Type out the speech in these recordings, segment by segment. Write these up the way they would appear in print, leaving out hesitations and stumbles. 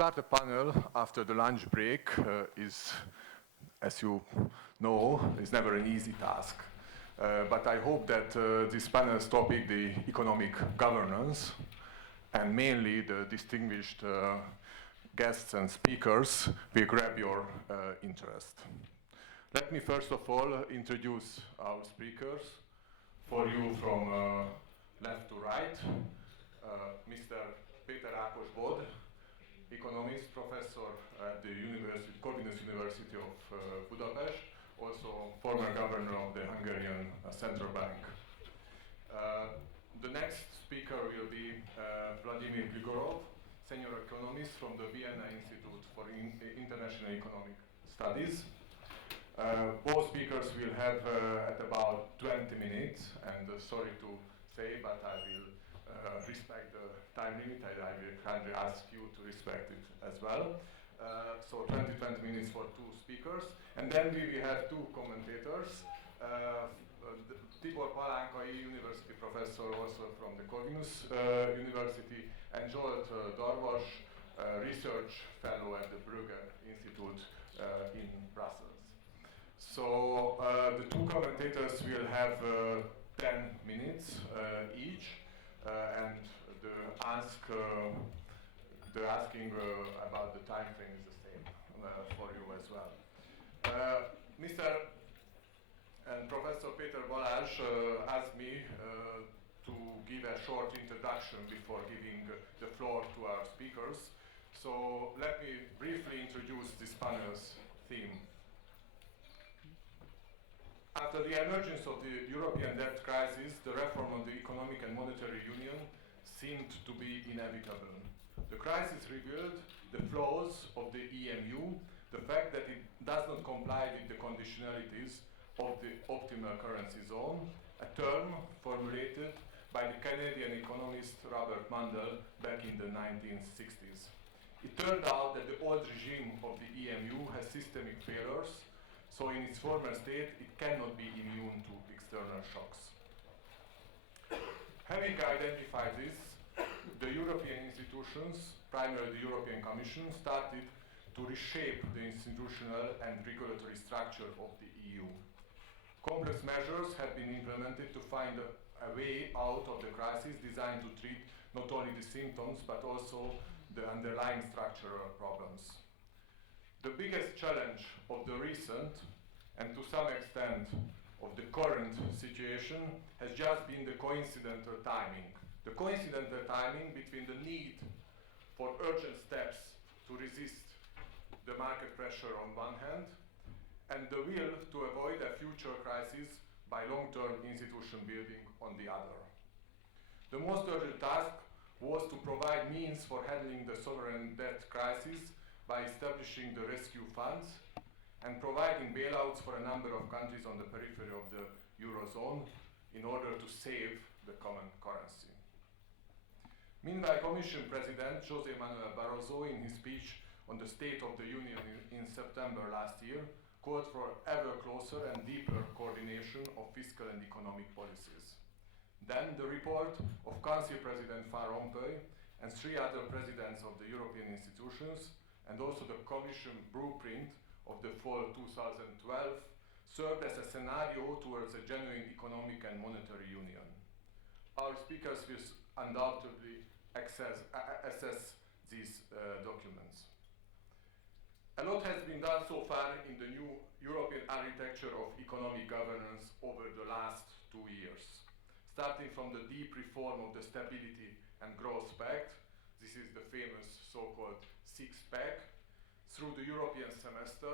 start a panel after the lunch break is, as you know, is never an easy task. But I hope that this panel's topic, the economic governance, and mainly the distinguished guests and speakers, will grab your interest. Let me first of all introduce our speakers for you from left to right. Mr. Péter Ákos Bod, Economist, professor at the Corvinus University of Budapest, also former governor of the Hungarian Central Bank. The next speaker will be Vladimir Gligorov, senior economist from the Vienna Institute for International Economic Studies. Both speakers will have at about 20 minutes, and sorry to say, but I will respect the time limit. I will kindly ask you to respect it as well. So 20 minutes for two speakers, and then we will have two commentators. Tibor Palankai, university professor also from the Corvinus University, and Zsolt Darvas, research fellow at the Bruegel Institute in Brussels. So the two commentators will have 10 minutes each, and the asking about the time frame is the same for you as well. Mr. and Professor Péter Balázs asked me to give a short introduction before giving the floor to our speakers. So let me briefly introduce this panel's theme. After the emergence of the European debt crisis, the reform of the economic and monetary union seemed to be inevitable. The crisis revealed the flaws of the EMU, the fact that it does not comply with the conditionalities of the optimal currency zone, a term formulated by the Canadian economist Robert Mundell back in the 1960s. It turned out that the old regime of the EMU has systemic failures, so in its former state it cannot be immune to external shocks. Having identified this, the European institutions, primarily the European Commission, started to reshape the institutional and regulatory structure of the EU. Complex measures have been implemented to find a way out of the crisis designed to treat not only the symptoms but also the underlying structural problems. The biggest challenge of the recent, and to some extent of the current situation, has just been the coincidental timing. The coincidental timing between the need for urgent steps to resist the market pressure on one hand, and the will to avoid a future crisis by long-term institution building on the other. The most urgent task was to provide means for handling the sovereign debt crisis by establishing the rescue funds and providing bailouts for a number of countries on the periphery of the Eurozone in order to save the common currency. Meanwhile, Commission President José Manuel Barroso, in his speech on the State of the Union in September last year, called for ever closer and deeper coordination of fiscal and economic policies. Then the report of Council President Van Rompuy and three other presidents of the European institutions, and also the Commission blueprint of the fall 2012, served as a scenario towards a genuine economic and monetary union. Our speakers will undoubtedly assess these documents. A lot has been done so far in the new European architecture of economic governance over the last 2 years. Starting from the deep reform of the Stability and Growth Pact, this is the famous so-called six-pack, through the European semester,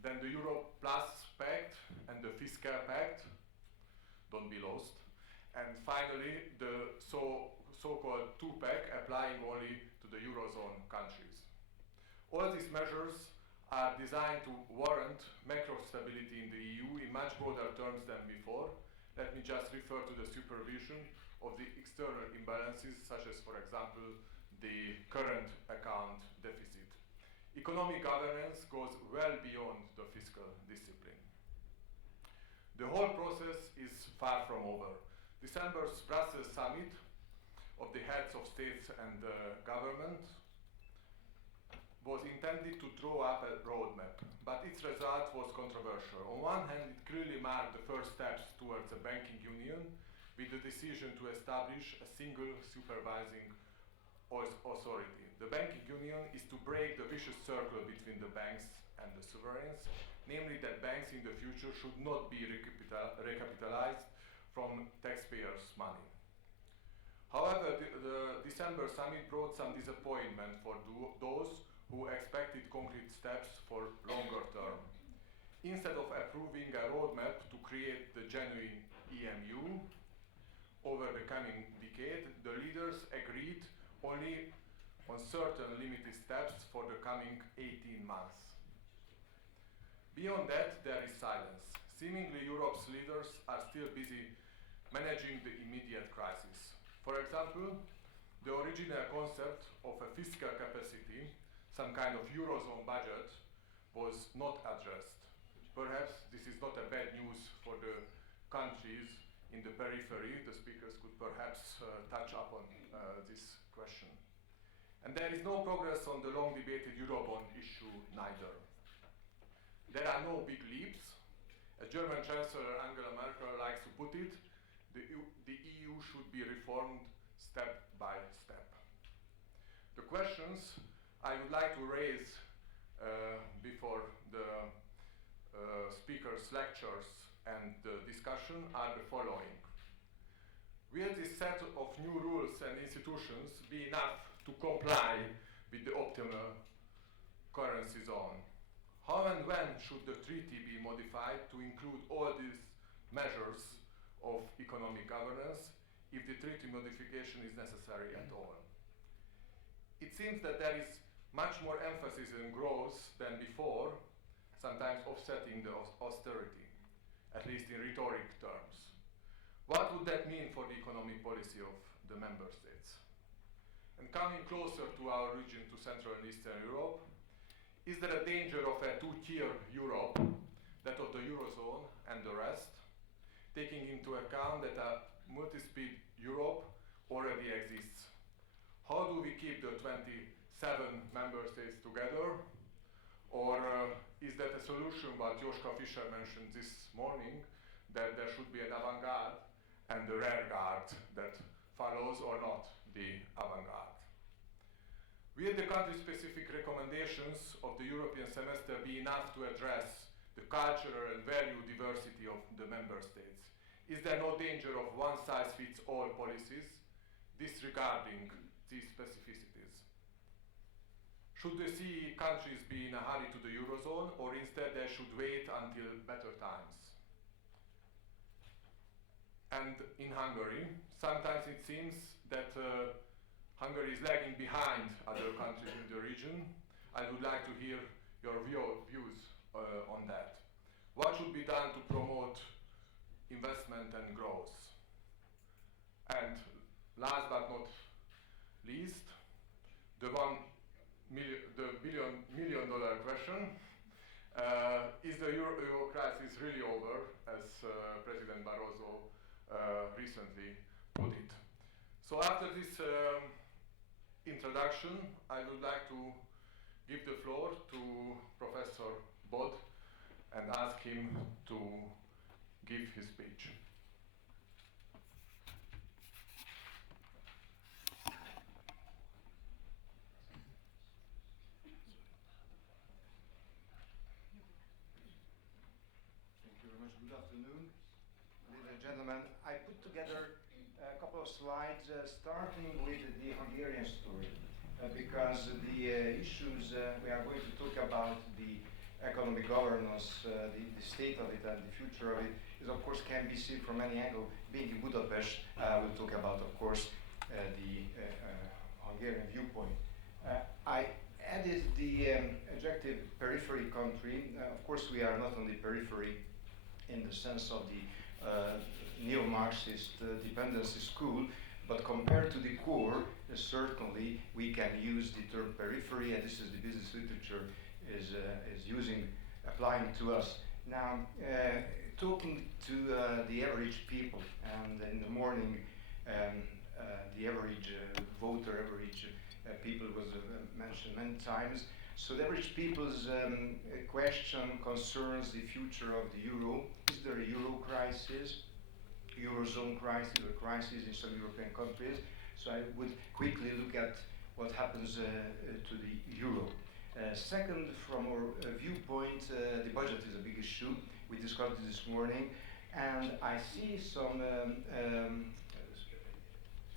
then the Euro Plus Pact and the Fiscal Pact, don't be lost, and finally the so-called two-pack applying only to the Eurozone countries. All these measures are designed to warrant macro stability in the EU in much broader terms than before. Let me just refer to the supervision of the external imbalances, such as, for example, the current account deficit. Economic governance goes well beyond the fiscal discipline. The whole process is far from over. December's Brussels summit of the heads of states and government was intended to draw up a roadmap, but its result was controversial. On one hand, it clearly marked the first steps towards a banking union with the decision to establish a single supervising authority. The banking union is to break the vicious circle between the banks and the sovereigns, namely that banks in the future should not be recapitalized from taxpayers' money. However, the December summit brought some disappointment for those who expected concrete steps for longer term. Instead of approving a roadmap to create the genuine EMU over the coming decade, the leaders agreed only on certain limited steps for the coming 18 months. Beyond that, there is silence. Seemingly, Europe's leaders are still busy managing the immediate crisis. For example, the original concept of a fiscal capacity, some kind of Eurozone budget, was not addressed. Perhaps this is not a bad news for the countries in the periphery. The speakers could perhaps touch upon this question. And there is no progress on the long debated Eurobond issue neither. There are no big leaps. As German Chancellor Angela Merkel likes to put it, the EU should be reformed step by step. The questions I would like to raise before the speakers' lectures and the discussion are the following. Will this set of new rules and institutions be enough to comply with the optimal currency zone? How and when should the treaty be modified to include all these measures of economic governance if the treaty modification is necessary at all? It seems that there is much more emphasis on growth than before, sometimes offsetting the austerity, at least in rhetoric terms. What would that mean for the economic policy of the member states? And coming closer to our region, to Central and Eastern Europe, is there a danger of a two-tier Europe, that of the Eurozone and the rest, taking into account that a multi-speed Europe already exists? How do we keep the 27 member states together? Or is that a solution what Joschka Fischer mentioned this morning, that there should be an avant-garde and the rear-guard that follows or not the avant-garde? Will the country-specific recommendations of the European semester be enough to address the cultural and value diversity of the member states? Is there no danger of one-size-fits-all policies disregarding these specificities? Should the CE countries be in a hurry to the Eurozone, or instead they should wait until better times? And in Hungary, sometimes it seems that Hungary is lagging behind other countries in the region. I would like to hear your views on that. What should be done to promote investment and growth? And last but not least, the million dollar question. Is the euro crisis really over, as President Barroso recently put it? So after this introduction, I would like to give the floor to Professor Bod and ask him to give his speech. Good afternoon, ladies and gentlemen. I put together a couple of slides starting with the Hungarian story because the issues we are going to talk about, the economic governance, the state of it and the future of it, is of course can be seen from any angle. Being in Budapest, we'll talk about of course the Hungarian viewpoint. I added the adjective periphery country. Of course we are not on the periphery in the sense of the neo-Marxist dependency school, but compared to the core, certainly we can use the term periphery, and this is the business literature is applying to us. Now, talking to the average people, and in the morning, the average voter, average people was mentioned many times. So the average people's question concerns the future of the euro. Is there a euro crisis, eurozone crisis, or crisis in some European countries? So I would quickly look at what happens to the euro. Second, from our viewpoint, the budget is a big issue. We discussed it this morning, and I see some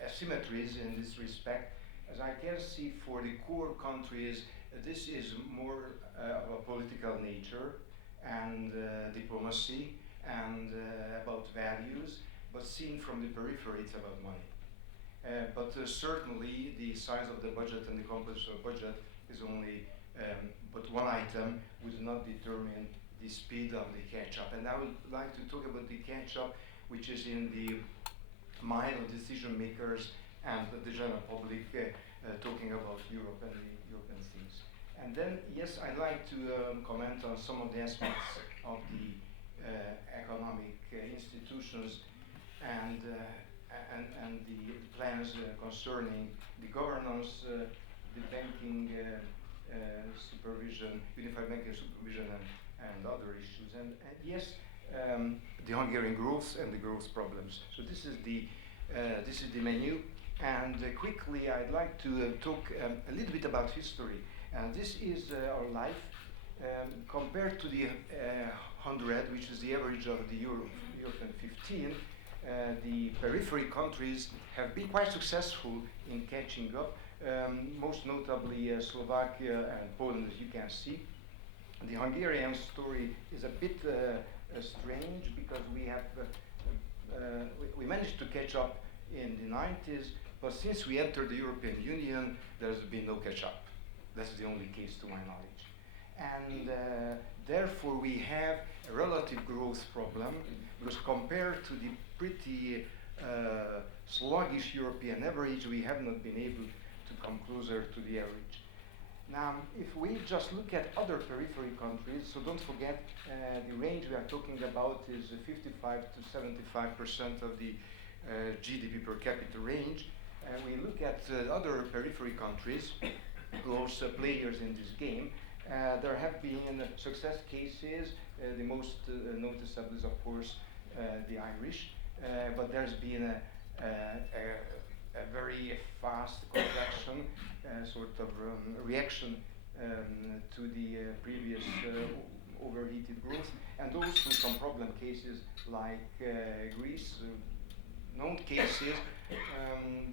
asymmetries in this respect. As I can see for the core countries, this is more of a political nature and diplomacy and about values, but seen from the periphery, it's about money. But certainly the size of the budget and the composition of the budget is only but one item, would not determine the speed of the catch-up. And I would like to talk about the catch-up, which is in the mind of decision makers and the general public talking about Europe and the European things. And then, yes, I'd like to comment on some of the aspects of the economic institutions and the plans concerning the governance, the banking supervision, unified banking supervision, and other issues. And yes, the Hungarian growth and the growth problems. So this is the menu. And quickly, I'd like to talk a little bit about history. And this is our life compared to the 100, which is the average of the European 15. The periphery countries have been quite successful in catching up, most notably Slovakia and Poland, as you can see. The Hungarian story is a bit strange because we managed to catch up in the 90s, but since we entered the European Union, there's been no catch-up. That's the only case to my knowledge. And therefore we have a relative growth problem, because compared to the pretty sluggish European average, we have not been able to come closer to the average. Now, if we just look at other periphery countries, so don't forget the range we are talking about is 55 to 75% of the GDP per capita range. And we look at other periphery countries, close players in this game. There have been success cases. The most noticeable is, of course, the Irish. But there's been a very fast contraction, sort of reaction to the previous overheated growth, and also some problem cases like Greece, known cases.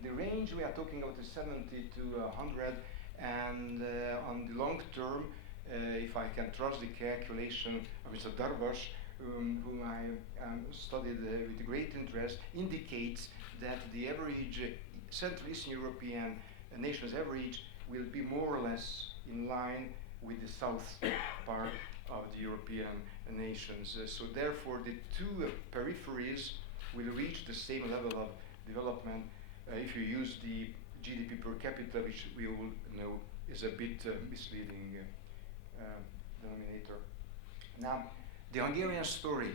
The range we are talking about is 70 to 100, and on the long term, if I can trust the calculation of Mr. Darvas, whom I studied with great interest, indicates that the average Central Eastern European nations average will be more or less in line with the south part of the European nations. So therefore the two peripheries will reach the same level of development if you use the GDP per capita, which we all know is a bit misleading denominator. Now, the Hungarian story.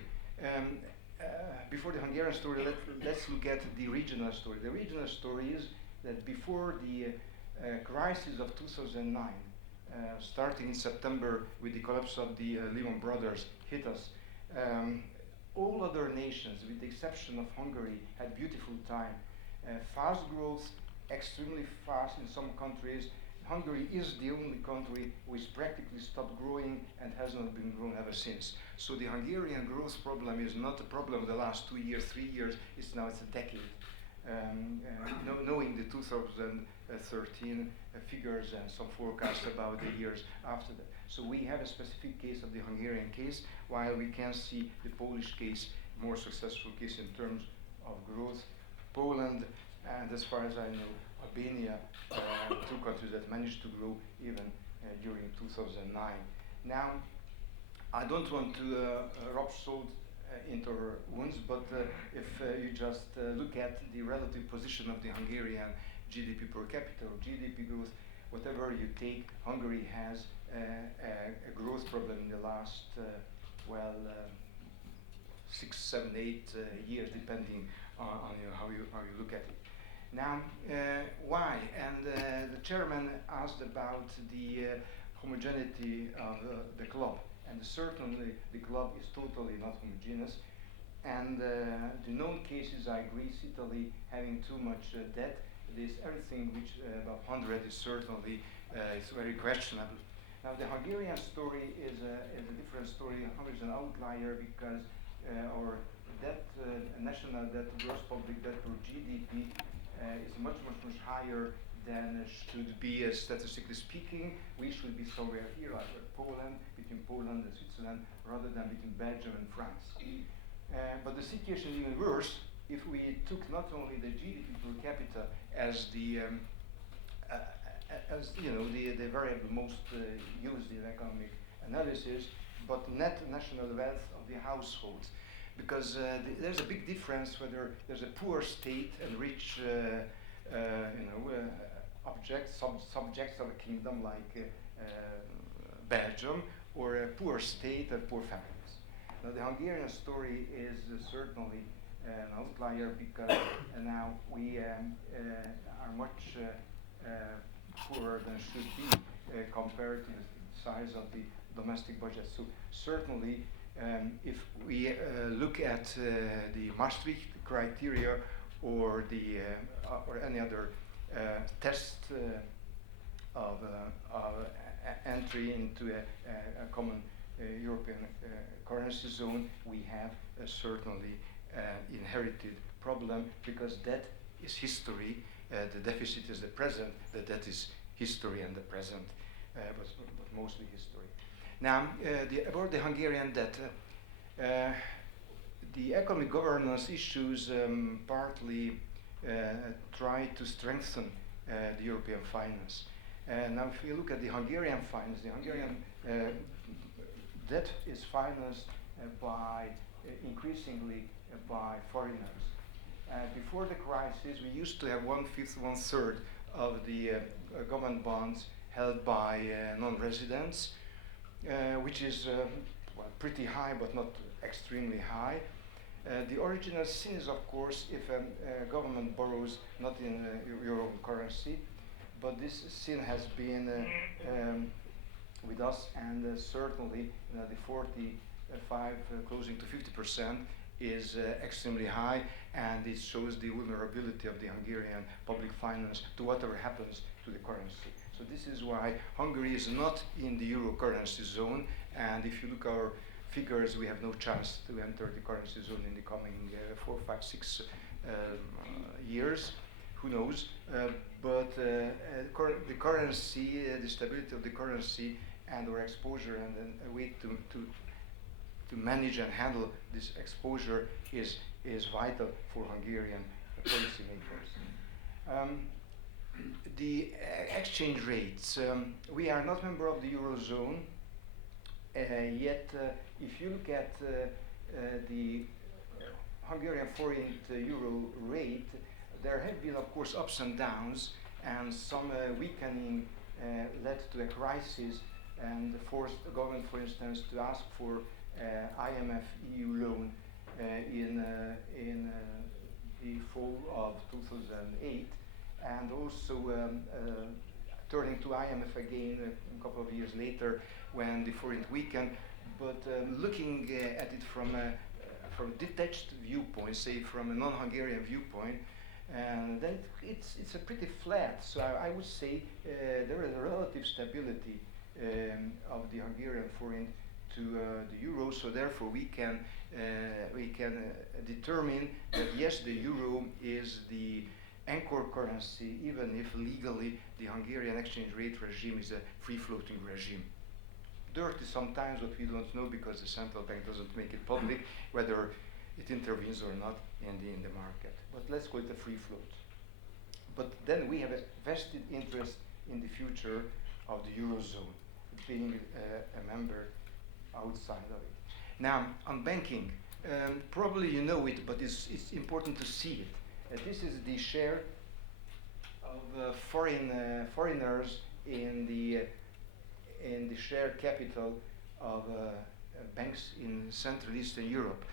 Before the Hungarian story, let's look at the regional story. The regional story is that before the crisis of 2009, starting in September with the collapse of the Lehman Brothers, hit us, all other nations, with the exception of Hungary, had beautiful time. Fast growth, extremely fast in some countries. Hungary is the only country which practically stopped growing and has not been grown ever since. So the Hungarian growth problem is not a problem of the last 2 years, 3 years, it's a decade. Knowing the 2013 figures and some forecasts about the years after that. So we have a specific case of the Hungarian case, while we can see the Polish case, more successful case in terms of growth. Poland, and as far as I know, Albania, two countries that managed to grow even during 2009. Now, I don't want to rub salt into our wounds, but if you just look at the relative position of the Hungarian GDP per capita or GDP growth, whatever you take, Hungary has a growth problem in the last, 6, 7, 8 years, depending on how you look at it. Now, why? And the chairman asked about the homogeneity of the club. And certainly the club is totally not homogeneous. And the known cases are Greece, Italy having too much debt. This everything which above 100 is certainly is very questionable. Now the Hungarian story is a different story. Hungary is an outlier because our debt, national debt, gross public debt per GDP is much higher than should be statistically speaking. We should be somewhere here, like Poland, between Poland and Switzerland, rather than between Belgium and France. But the situation is even worse if we took not only the GDP per capita as the the variable most used in economic analysis, but net national wealth of the households, because there's a big difference whether there's a poor state and rich subjects of a kingdom like Belgium, or a poor state and poor families. Now the Hungarian story is certainly an outlier because now we are much poorer than should be compared to the size of the domestic budget. So certainly if we look at the Maastricht criteria or the or any other test of entry into a common European currency zone, we have certainly inherited problem, because debt is history, the deficit is the present, the debt is history and the present, but mostly history. Now, about the Hungarian debt, the economic governance issues partly try to strengthen the European finance. Now, if you look at the Hungarian finance, the Hungarian debt is financed by increasingly by foreigners. Before the crisis, we used to have 1/5, 1/3 of the government bonds held by non-residents, which is pretty high, but not extremely high. The original sin is, of course, if a government borrows not in your own currency, but this sin has been with us, and certainly the 45, closing to 50% is extremely high, and it shows the vulnerability of the Hungarian public finance to whatever happens to the currency. So this is why Hungary is not in the euro currency zone, and if you look at our figures, we have no chance to enter the currency zone in the coming 4, 5, 6 years. Who knows? But the currency, the stability of the currency, and our exposure, and then a way to manage and handle this exposure is vital for Hungarian policymakers. The exchange rates. We are not member of the Eurozone, yet if you look at the Hungarian forint euro rate, there have been, of course, ups and downs, and some weakening led to a crisis and forced the government, for instance, to ask for IMF EU loan in the fall of 2008, and also turning to IMF again a couple of years later when the forint weakened. But looking at it from a detached viewpoint, say from a non-Hungarian viewpoint, then it's a pretty flat. So I would say there is a relative stability of the Hungarian forint to the euro. So therefore we can determine that yes, the euro is the anchor currency, even if legally the Hungarian exchange rate regime is a free-floating regime. Dirty sometimes, but we don't know because the central bank doesn't make it public whether it intervenes or not in the market. But let's call it a free float. But then we have a vested interest in the future of the Eurozone, being a member outside of it. Now, on banking, probably you know it, but it's important to see it. This is the share of foreigners in the share capital of banks in Central Eastern Europe.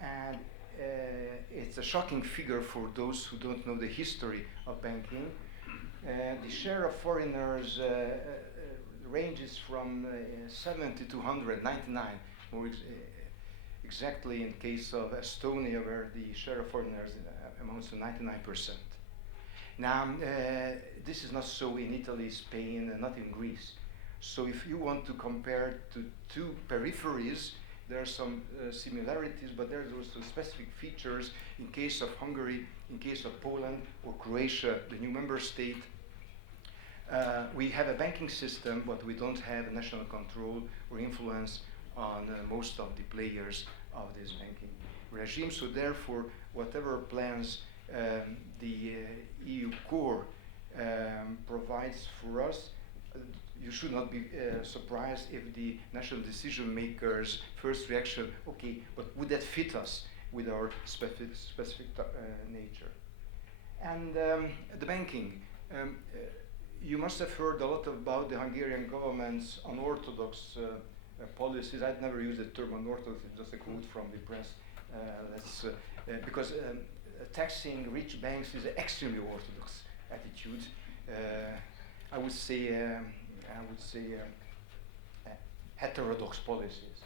And it's a shocking figure for those who don't know the history of banking. The share of foreigners ranges from 70 to 199, more exactly in case of Estonia, where the share of foreigners amounts to 99%. Now, this is not so in Italy, Spain, and not in Greece. So if you want to compare to two peripheries, there are some similarities, but there's also specific features in case of Hungary, in case of Poland or Croatia, the new member state. We have a banking system, but we don't have national control or influence on most of the players of this banking regime. So therefore, whatever plans the EU core provides for us, you should not be surprised if the national decision makers' first reaction, okay, but would that fit us with our specific nature? And the banking. You must have heard a lot about the Hungarian government's unorthodox policies. I'd never use the term unorthodox, it's just a quote from the press. Because taxing rich banks is an extremely orthodox attitude. I would say heterodox policies.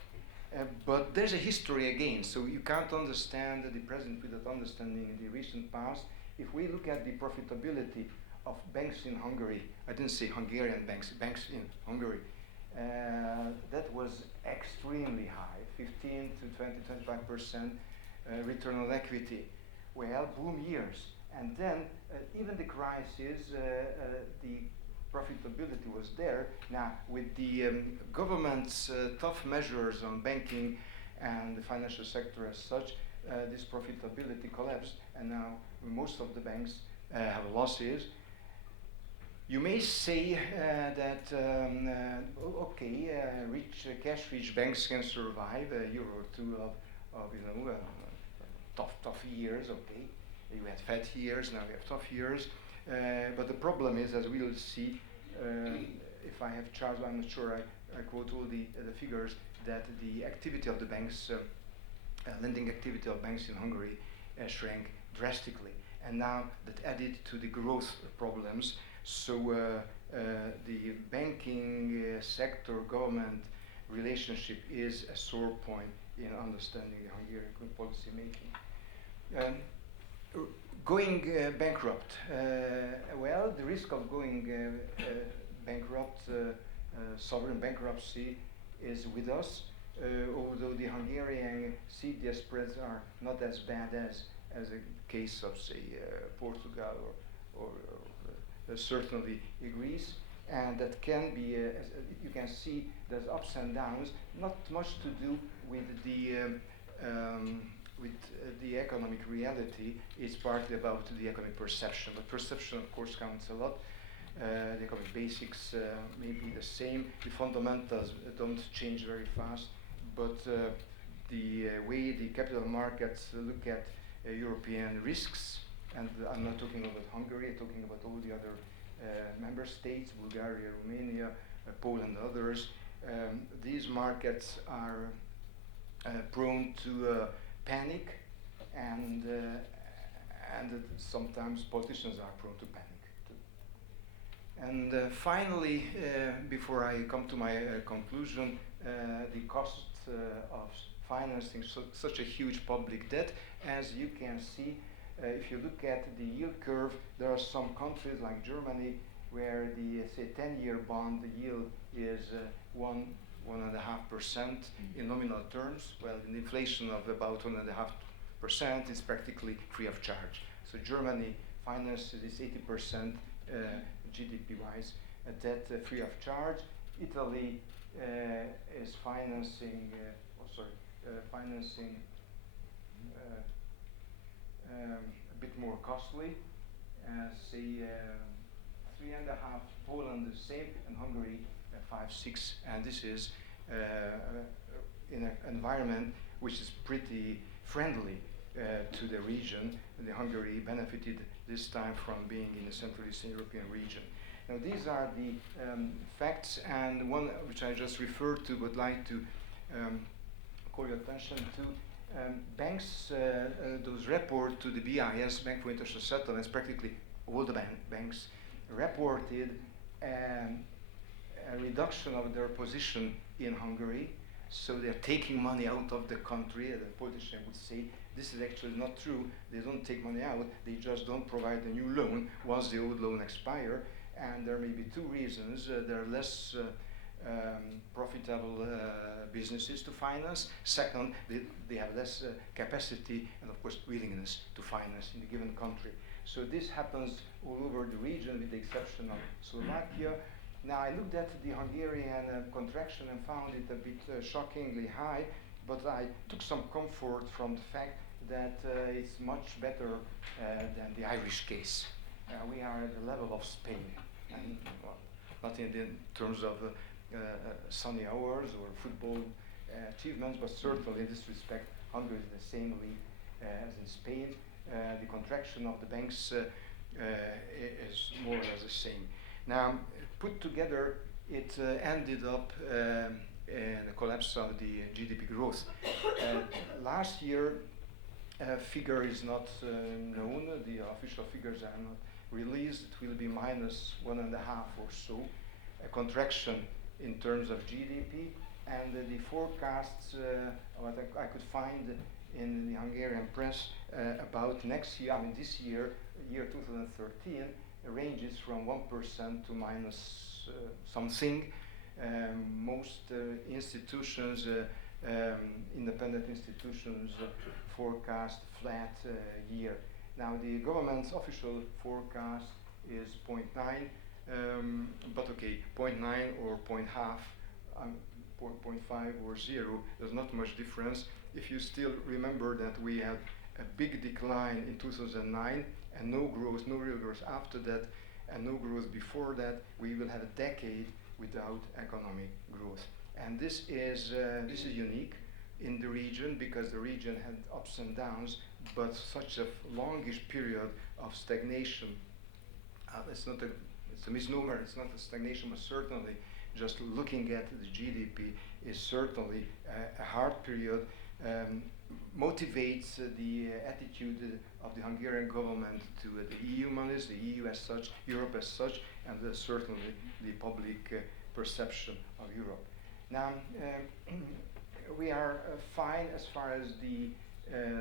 But there's a history again, so you can't understand the present without understanding the recent past. If we look at the profitability of banks in Hungary, I didn't say Hungarian banks, banks in Hungary, that was extremely high, 15 to 20, 25% return on equity. Well, boom years. And then even the crisis, the profitability was there. Now, with the government's tough measures on banking and the financial sector as such, this profitability collapsed, and now most of the banks have losses. You may say that cash-rich banks can survive a year or two of tough years. Okay, you had fat years, now we have tough years. But the problem is, as we'll see, if I have charts, I'm not sure I quote all the figures, that the activity of the banks, lending activity of banks in Hungary shrank drastically. And now that added to the growth problems, so the banking sector government relationship is a sore point in understanding the Hungarian policy making. Going bankrupt. Well, the risk of going bankrupt, sovereign bankruptcy, is with us, although the Hungarian CDS spreads are not as bad as a case of, say, Portugal or certainly Greece, and that can be, as you can see, there's ups and downs, not much to do with the economic reality. It's partly about the economic perception, but perception, of course, counts a lot. The economic basics may be the same. The fundamentals don't change very fast, but the way the capital markets look at European risks, and I'm not talking about Hungary, I'm talking about all the other member states, Bulgaria, Romania, Poland, others. These markets are prone to panic, and sometimes politicians are prone to panic too. And finally, before I come to my conclusion, the cost of financing such a huge public debt. As you can see, if you look at the yield curve, there are some countries like Germany where the, say, 10-year bond yield is 1.5% in nominal terms. Well, an inflation of about 1.5% is practically free of charge. So Germany finances this 80% GDP-wise debt free of charge. Italy is financing, a bit more costly, say 3.5. Poland the same, and Hungary 5-6. And this is in an environment which is pretty friendly to the region. The Hungary benefited this time from being in the Central Eastern European region. Now these are the facts, and one which I just referred to would like to call your attention to. Banks, those report to the BIS, Bank for International Settlements, practically all the banks reported a reduction of their position in Hungary. So they're taking money out of the country. The politician would say this is actually not true. They don't take money out. They just don't provide a new loan once the old loan expires. And there may be two reasons. There are less profitable businesses to finance. Second, they have less capacity and, of course, willingness to finance in a given country. So this happens all over the region, with the exception of Slovakia. Now, I looked at the Hungarian contraction and found it a bit shockingly high, but I took some comfort from the fact that it's much better than the Irish case. We are at the level of Spain, and well, not in terms of sunny hours or football achievements, but certainly in this respect, Hungary is the same league as in Spain. The contraction of the banks is more or less the same. Now, put together, it ended up in the collapse of the GDP growth. Last year, figure is not known. The official figures are not released. It will be -1.5 or so, a contraction in terms of GDP. And the forecasts, what I could find in the Hungarian press about next year, I mean this year, year 2013, ranges from 1% to minus something. Most institutions, independent institutions, forecast flat year. Now the government's official forecast is 0.9, but okay, 0.9 or 0.5, 0.5 or 0, there's not much difference. If you still remember that we had a big decline in 2009 and no growth, no real growth after that, and no growth before that, we will have a decade without economic growth. And this is unique in the region, because the region had ups and downs, but such a longish period of stagnation, it's a misnomer, it's not a stagnation, but certainly just looking at the GDP is certainly a hard period, motivates the attitude of the Hungarian government to the EU monies, the EU as such, Europe as such, and certainly the public perception of Europe. Now, we are fine as far as the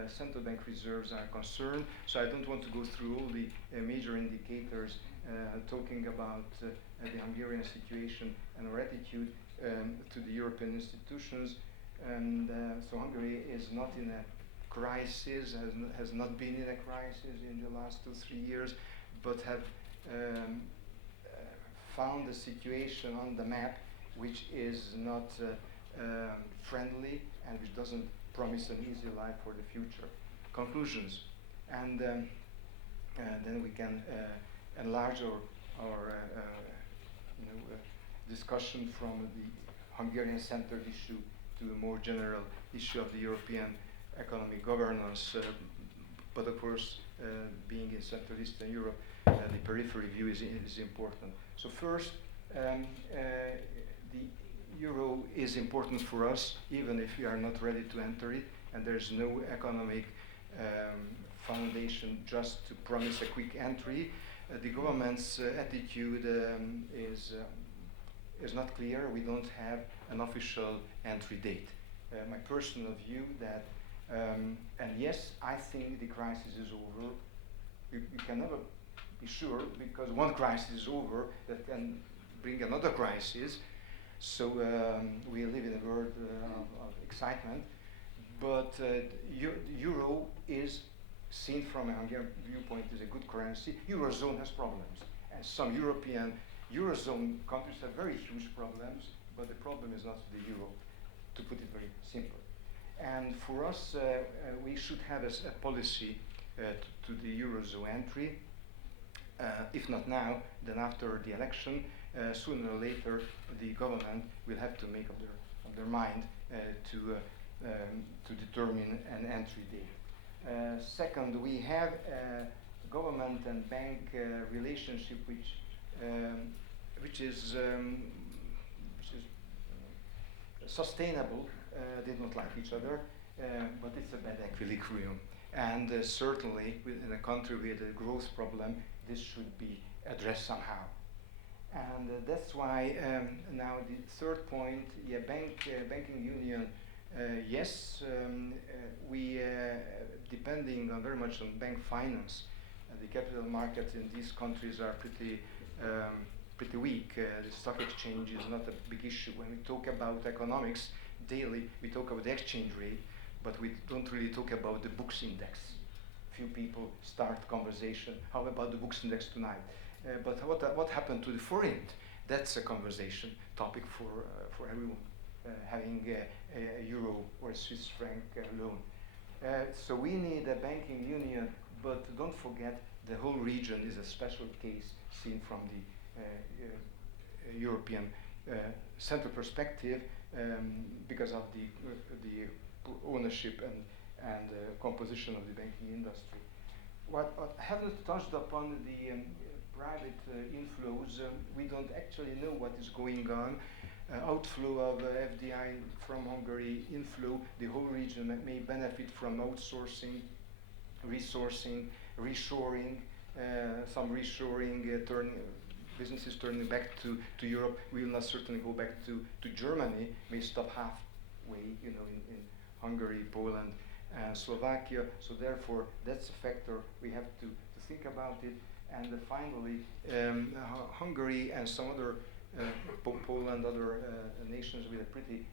central bank reserves are concerned, so I don't want to go through all the major indicators talking about the Hungarian situation and our attitude to the European institutions. And so Hungary is not in a crisis, has not been in a crisis in the last 2-3 years, but have found a situation on the map which is not friendly and which doesn't promise an easy life for the future. Conclusions, and then we can enlarge our discussion from the Hungarian-centered issue to a more general issue of the European economic governance, but of course, being in Central Eastern Europe, the periphery view is important. So first, the euro is important for us, even if we are not ready to enter it, and there's no economic foundation just to promise a quick entry. The government's attitude is not clear. We don't have an official entry date. My personal view that, and yes, I think the crisis is over. You can never be sure, because one crisis is over that can bring another crisis. So we live in a world of excitement, but euro is, seen from a Hungarian viewpoint, is a good currency. Eurozone has problems, and some European Eurozone countries have very huge problems, but the problem is not the euro, to put it very simple. And for us, we should have a policy to the Eurozone entry. If not now, then after the election, sooner or later, the government will have to make up their mind to determine an entry date. Second, we have a government and bank relationship which is sustainable. They don't like each other, but it's a bad equilibrium. And certainly, in a country with a growth problem, this should be addressed somehow. And that's why now the third point, yeah, banking union. Yes, we depending on very much on bank finance. The capital markets in these countries are pretty weak. The stock exchange is not a big issue. When we talk about economics daily, we talk about the exchange rate, but we don't really talk about the books index. Few people start conversation. How about the books index tonight? But what happened to the forint? That's a conversation topic for everyone. Having a euro or a Swiss franc loan. So we need a banking union, but don't forget the whole region is a special case seen from the European central perspective because of the ownership and composition of the banking industry. What I haven't touched upon the private inflows. We don't actually know what is going on. Outflow of FDI from Hungary, inflow, the whole region may benefit from outsourcing, resourcing, reshoring, some reshoring, businesses turning back to Europe. We will not certainly go back to Germany, may stop halfway, in Hungary, Poland, and Slovakia. So therefore, that's a factor we have to think about it. And finally, Hungary and some other Poland, other nations with a pretty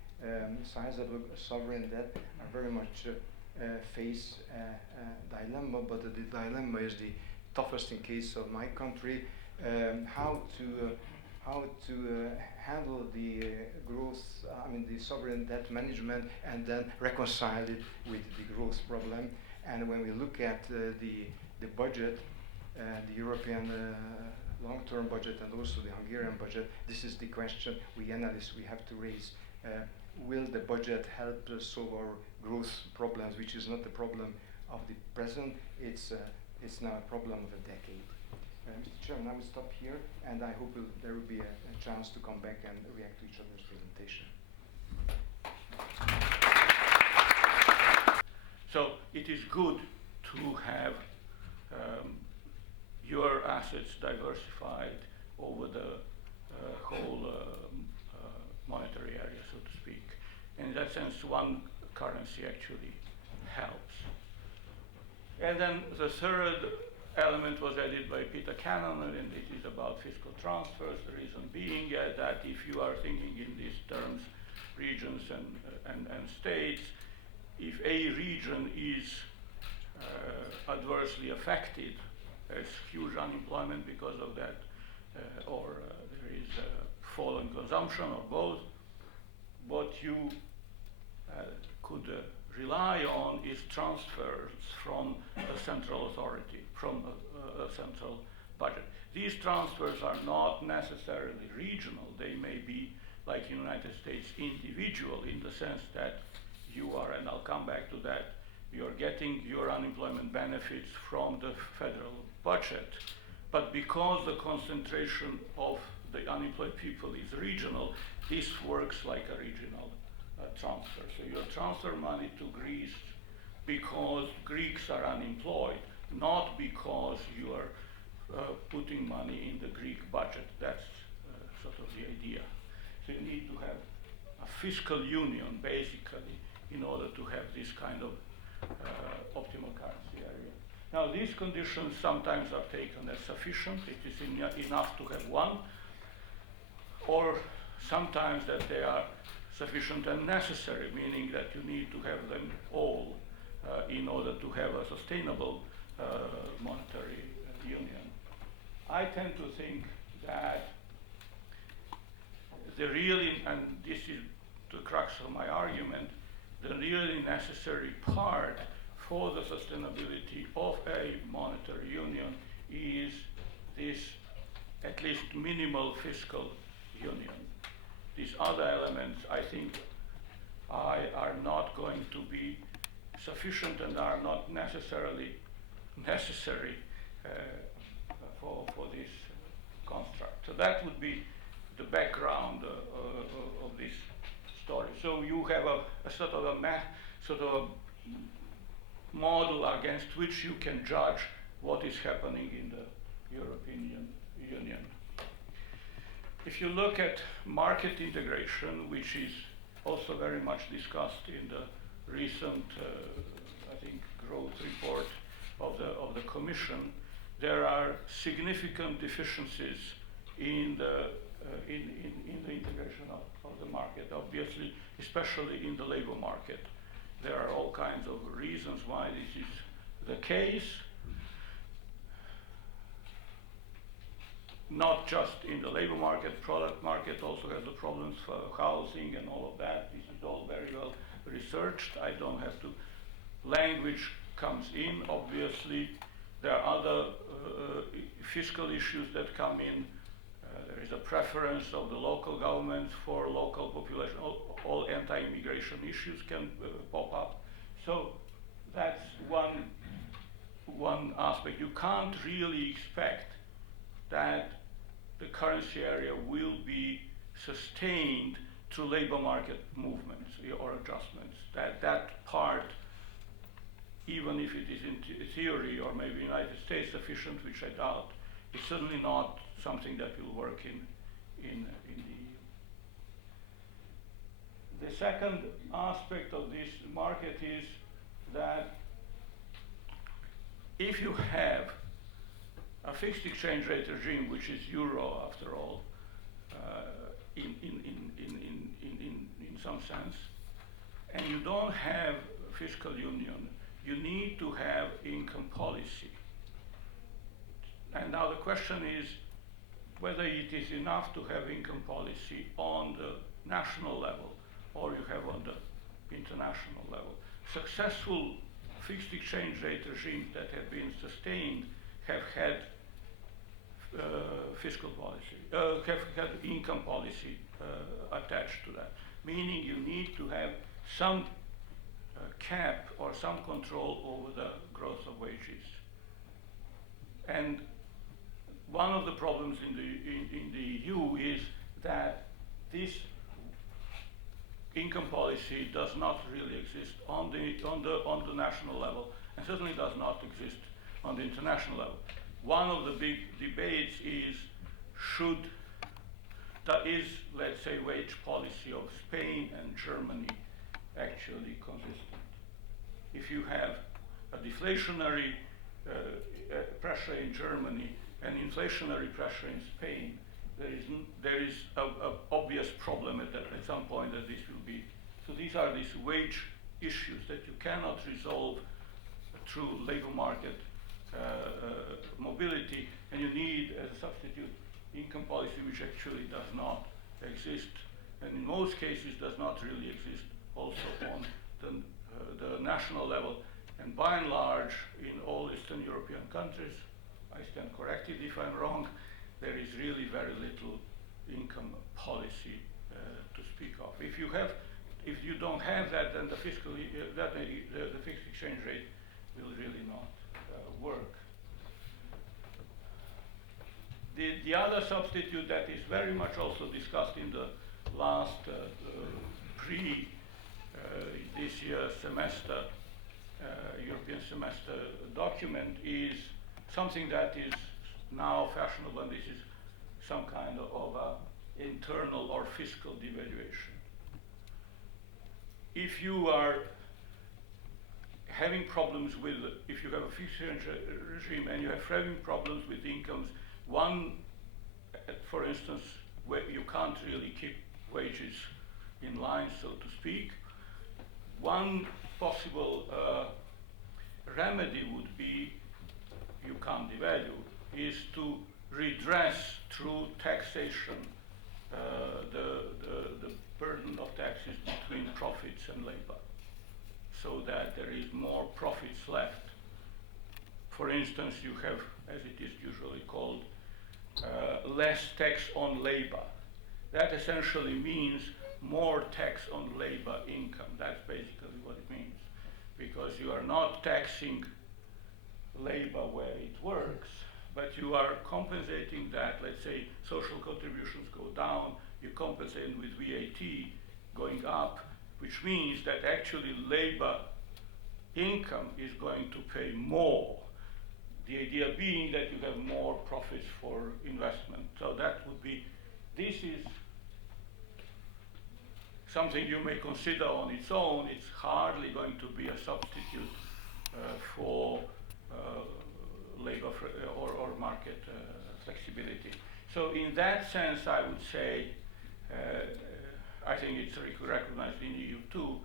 sizable sovereign debt are very much face a dilemma, but the dilemma is the toughest in case of my country. How to handle the growth, the sovereign debt management, and then reconcile it with the growth problem. And when we look at the budget, the European long-term budget and also the Hungarian budget, this is the question we analysts we have to raise. Will the budget help solve our growth problems, which is not the problem of the present, it's now a problem of a decade. Mr. Chairman, I will stop here, and I hope there will be a chance to come back and react to each other's presentation. So it is good to have your assets diversified over the whole monetary area, so to speak. In that sense, one currency actually helps. And then the third element was added by Peter Cannon, and it is about fiscal transfers. The reason being that if you are thinking in these terms, regions and states, if a region is adversely affected, there's huge unemployment because of that, or there is fallen consumption, or both. What you could rely on is transfers from a central authority, from a central budget. These transfers are not necessarily regional. They may be, like in the United States, individual in the sense that you are, and I'll come back to that, you're getting your unemployment benefits from the federal budget. But because the concentration of the unemployed people is regional, this works like a regional transfer. So you transfer money to Greece because Greeks are unemployed, not because you are putting money in the Greek budget. That's sort of the idea. So you need to have a fiscal union, basically, in order to have this kind of optimal currency area. Now, these conditions sometimes are taken as sufficient. It is enough to have one, or sometimes that they are sufficient and necessary, meaning that you need to have them all in order to have a sustainable monetary union. I tend to think that the really, and this is the crux of my argument, the really necessary part for the sustainability of a monetary union is this at least minimal fiscal union. These other elements, I think, are not going to be sufficient and are not necessarily necessary for this construct. So that would be the background of this story. So you have a sort of a model against which you can judge what is happening in the European Union. If you look at market integration, which is also very much discussed in the recent, I think, growth report of the Commission, there are significant deficiencies in the integration of the market, obviously, especially in the labor market. There are all kinds of reasons why this is the case. Not just in the labor market, product market also has the problems for housing and all of that. This is all very well researched. I don't have to. Language comes in, obviously. There are other fiscal issues that come in. There is a preference of the local governments for local population. All anti-immigration issues can pop up. So that's one aspect. You can't really expect that the currency area will be sustained through labor market movements or adjustments. That part, even if it is in theory or maybe in the United States sufficient, which I doubt, is certainly not something that will work in the EU. The second aspect of this market is that if you have a fixed exchange rate regime, which is euro after all, in some sense, and you don't have fiscal union, you need to have income policy. And now the question is whether it is enough to have income policy on the national level or you have on the international level. Successful fixed exchange rate regimes that have been sustained have had fiscal policy, have had income policy attached to that, meaning you need to have some cap or some control over the growth of wages. And one of the problems in the EU is that this income policy does not really exist on the national level, and certainly does not exist on the international level. One of the big debates is let's say, wage policy of Spain and Germany actually consistent? If you have a deflationary pressure in Germany and inflationary pressure in Spain, there is an obvious problem at some point that this will be. So these are these wage issues that you cannot resolve through labor market mobility, and you need as a substitute income policy which actually does not exist, and in most cases does not really exist also on the national level. And by and large, in all Eastern European countries, I stand corrected if I'm wrong, there is really very little income policy to speak of. If you don't have that, then the fixed exchange rate will really not work. The other substitute that is very much also discussed in the last this year's semester, European semester document is something that is now fashionable, and this is some kind of internal or fiscal devaluation. If you are having problems with, if you have a fixed regime and you have having problems with incomes, one, for instance, where you can't really keep wages in line, so to speak, one possible remedy would be, you can't devalue, is to redress through taxation the burden of taxes between profits and labor, so that there is more profits left. For instance, you have, as it is usually called, less tax on labor. That essentially means more tax on labor income. That's basically what it means, because you are not taxing labor where it works, but you are compensating that. Let's say social contributions go down, you compensate with VAT going up, which means that actually labor income is going to pay more. The idea being that you have more profits for investment. So that would be, this something you may consider on its own. It's hardly going to be a substitute for labor or market flexibility. So in that sense, I would say, I think it's recognized in EU too,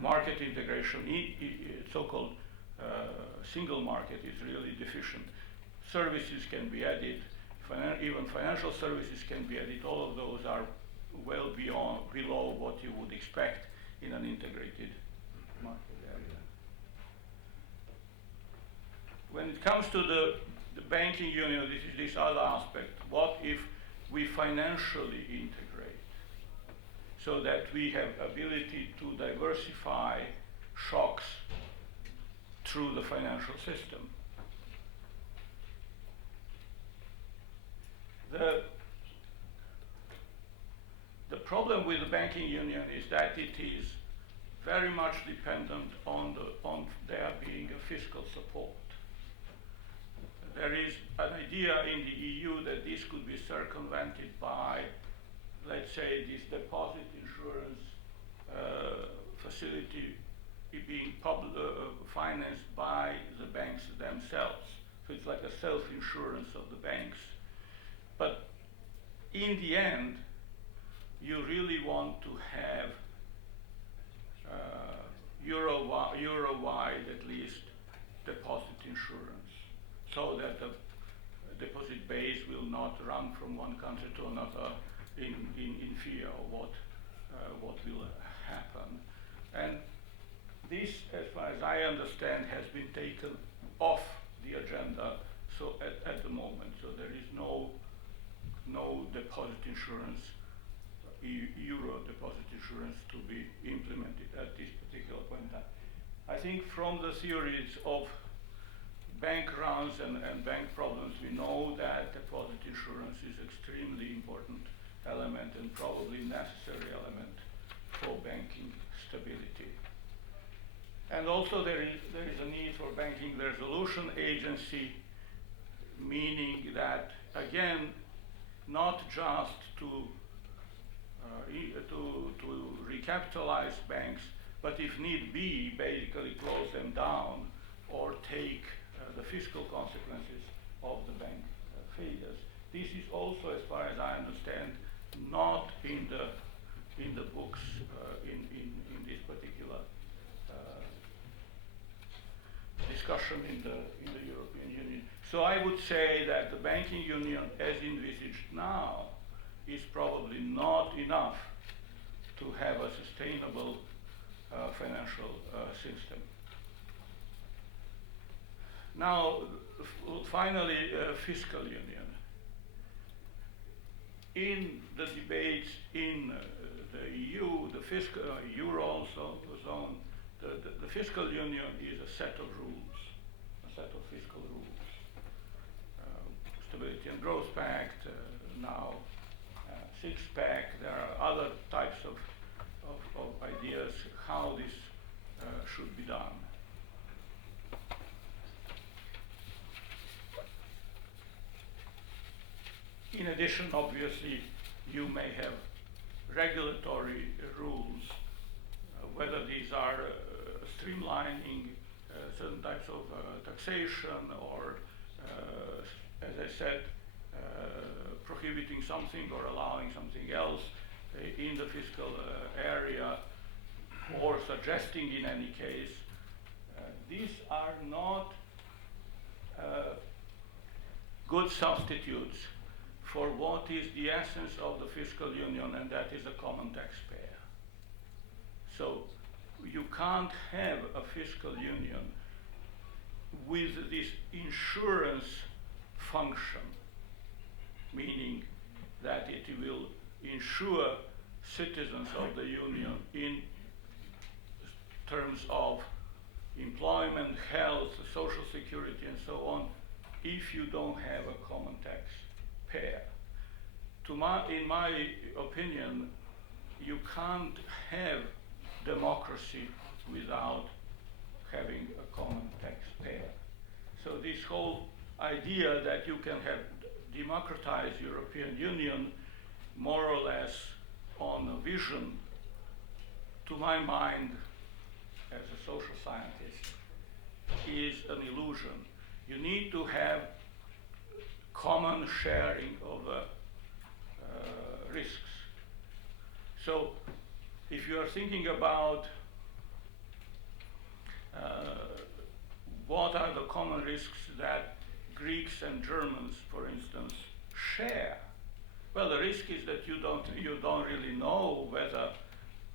market integration, so-called single market is really deficient. Services can be added, even financial services can be added. All of those are well below what you would expect in an integrated market area. When it comes to the banking union, this is this other aspect. What if we financially integrate so that we have ability to diversify shocks through the financial system? The problem with the banking union is that it is very much dependent on there being a fiscal support. There is an idea in the EU that this could be circumvented by, let's say, this deposit insurance facility being financed by the banks themselves. So it's like a self-insurance of the banks. But in the end, you really want to have Euro-wide, at least, deposit insurance, so that the deposit base will not run from one country to another in fear of what will happen. And this, as far as I understand, has been taken off the agenda so at the moment. So there is no deposit insurance, euro deposit insurance to be implemented at this particular point in time. I think from the theories of bank runs and bank problems, we know that deposit insurance is extremely important element and probably necessary element for banking stability. And also there is a need for banking resolution agency, meaning that, again, not just to recapitalize banks, but if need be, basically close them down or take the fiscal consequences of the bank failures. This is also, as far as I understand, not in the books in this particular discussion in the European Union. So I would say that the banking union, as envisaged now, is probably not enough to have a sustainable financial system. Now, finally, fiscal union. In the debates in the EU, the fiscal Euro zone, the fiscal union is a set of rules, a set of fiscal rules. Stability and Growth Pact, now six-pack. There are other types of ideas how this should be done. In addition, obviously, you may have regulatory rules, whether these are streamlining certain types of taxation or, as I said, prohibiting something or allowing something else in the fiscal area, or suggesting in any case. These are not good substitutes for what is the essence of the fiscal union, and that is a common taxpayer. So you can't have a fiscal union with this insurance function, meaning that it will insure citizens of the union in terms of employment, health, social security, and so on, if you don't have a common taxpayer. In my opinion, you can't have democracy without having a common taxpayer. So this whole idea that you can have democratized European Union more or less on a vision, to my mind, as a social scientist, is an illusion. You need to have common sharing of risks. So if you are thinking about what are the common risks that Greeks and Germans, for instance, share, well, the risk is that you don't really know whether,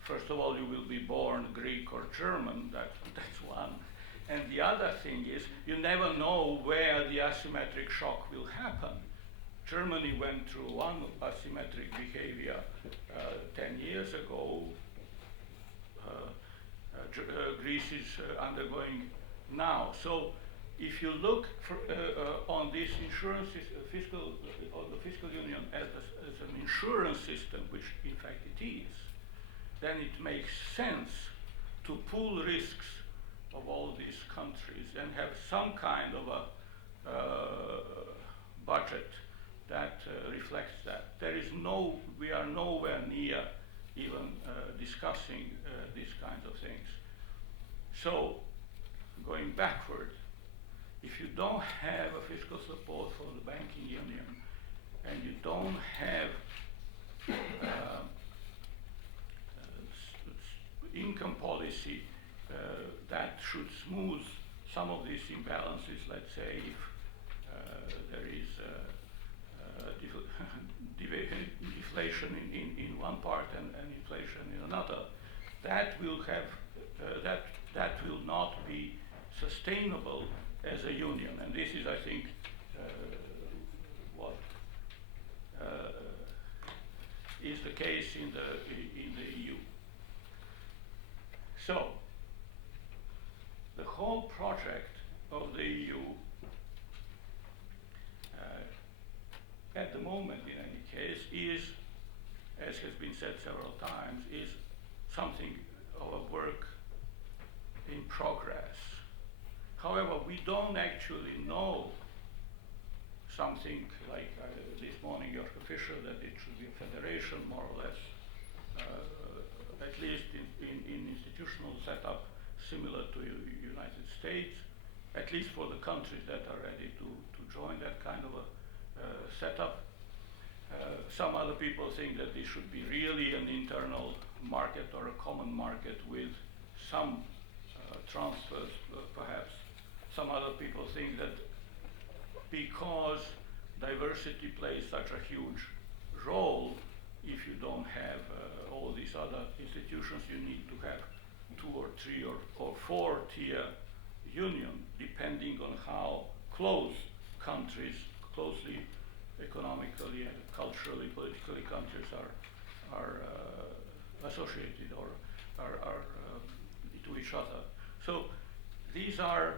first of all, you will be born Greek or German. That's one. And the other thing is, you never know where the asymmetric shock will happen. Germany went through one asymmetric behavior 10 years ago. Greece is undergoing now. So if you look on this insurance fiscal, on the fiscal union as an insurance system, which in fact it is, then it makes sense to pool risks of all these countries and have some kind of a budget that reflects that. We are nowhere near even discussing these kinds of things. So, going backward, if you don't have a fiscal support for the banking union, and you don't have income policy that should smooth some of these imbalances, let's say if there is deflation in one part and inflation in another, that will have that will not be sustainable as a union. And this is, I think, what is the case in the EU. So, the whole project of the EU, at the moment in any case, is, as has been said several times, is something of a work in progress. However, we don't actually know something like this morning Jozsef Fischer that it should be a federation, more or less, at least in institutional setup similar to United States, at least for the countries that are ready to join that kind of a setup. Some other people think that this should be really an internal market or a common market with some transfers, perhaps. Some other people think that because diversity plays such a huge role, if you don't have all these other institutions, you need to have 2 or 3 or 4 tier union, depending on how close countries, closely economically and culturally, politically, countries are associated or are to each other. So these are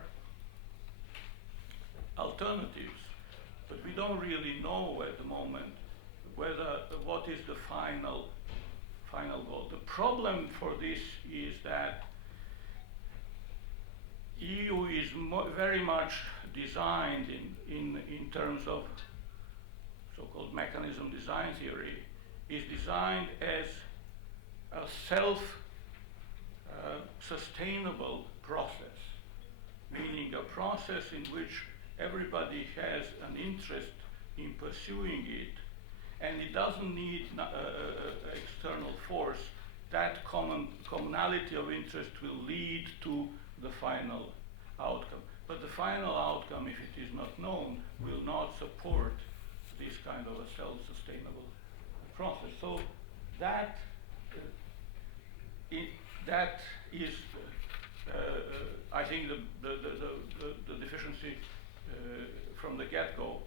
alternatives, but we don't really know at the moment what is the final goal. The problem for this is that EU is very much designed in terms of so-called mechanism design theory, is designed as a self-sustainable process, meaning a process in which everybody has an interest in pursuing it, and it doesn't need external force. That commonality of interest will lead to the final outcome. But the final outcome, if it is not known, will not support this kind of a self-sustainable process. So that is, I think, the deficiency from the get-go,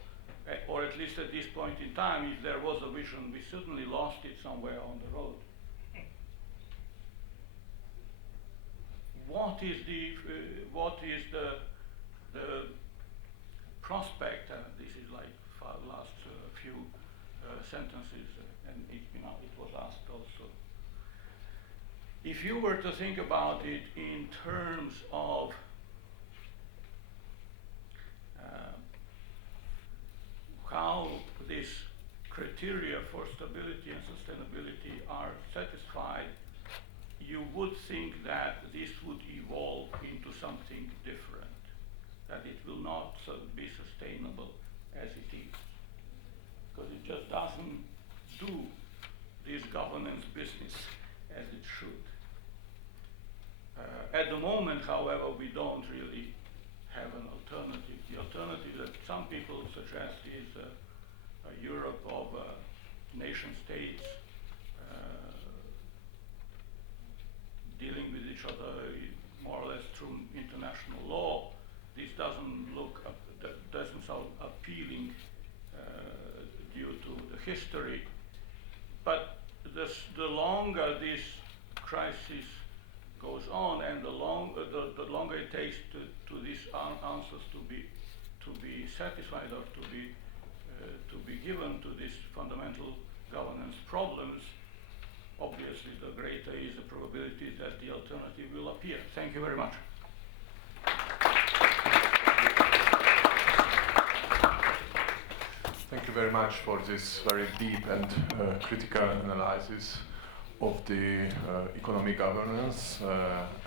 or at least at this point in time. If there was a vision, we certainly lost it somewhere on the road. What is the prospect? This is like last few sentences, and it was asked also. If you were to think about it in terms of how these criteria for stability and sustainability are think that this would evolve into something different, that it will not be sustainable as it is, because it just doesn't do this governance business as it should. At the moment, however, we don't really have an alternative. The alternative that some people suggest is a Europe of nation states dealing with each other more or less through international law. This doesn't sound appealing due to the history. But the longer this crisis goes on, and the longer it takes to these answers to be satisfied or to be given to these fundamental governance problems, obviously the greater is the probability that the alternative will appear. Thank you very much. Thank you very much for this very deep and critical analysis of the economic governance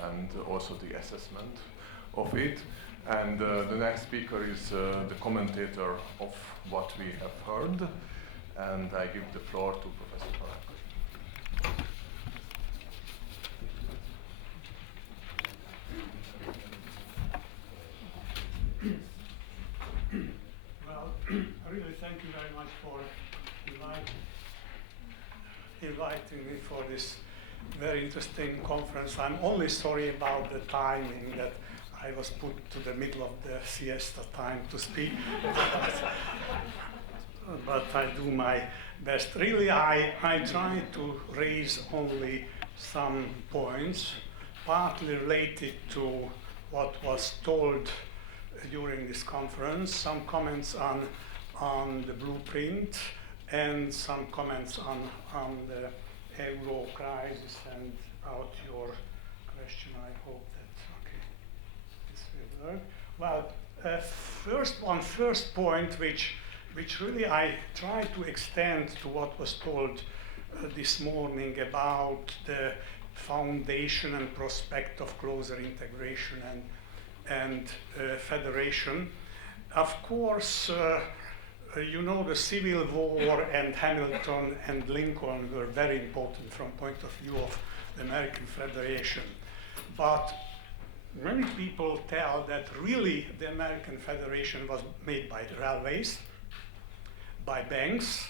and also the assessment of it. And the next speaker is the commentator of what we have heard. And I give the floor to Professor Palankai. Well, really thank you very much for inviting me for this very interesting conference. I'm only sorry about the timing, that I was put to the middle of the siesta time to speak. But I do my best. Really, I try to raise only some points, partly related to what was told during this conference, some comments on the blueprint, and some comments on the euro crisis and about your question. I hope that, okay, this will work. Well, first point, which really I try to extend to what was told this morning about the foundation and prospect of closer integration and federation. Of course, you know, the Civil War and Hamilton and Lincoln were very important from point of view of the American Federation. But many people tell that really the American Federation was made by the railways, by banks,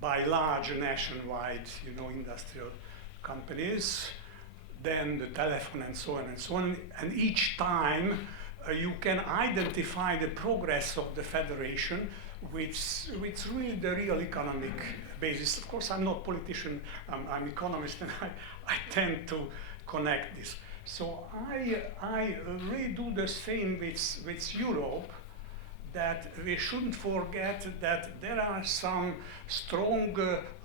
by large nationwide, you know, industrial companies, then the telephone and so on and so on. And each time you can identify the progress of the federation with really the real economic basis. Of course, I'm not a politician, I'm economist, and I tend to connect this. So I really do the same with Europe, that we shouldn't forget that there are some strong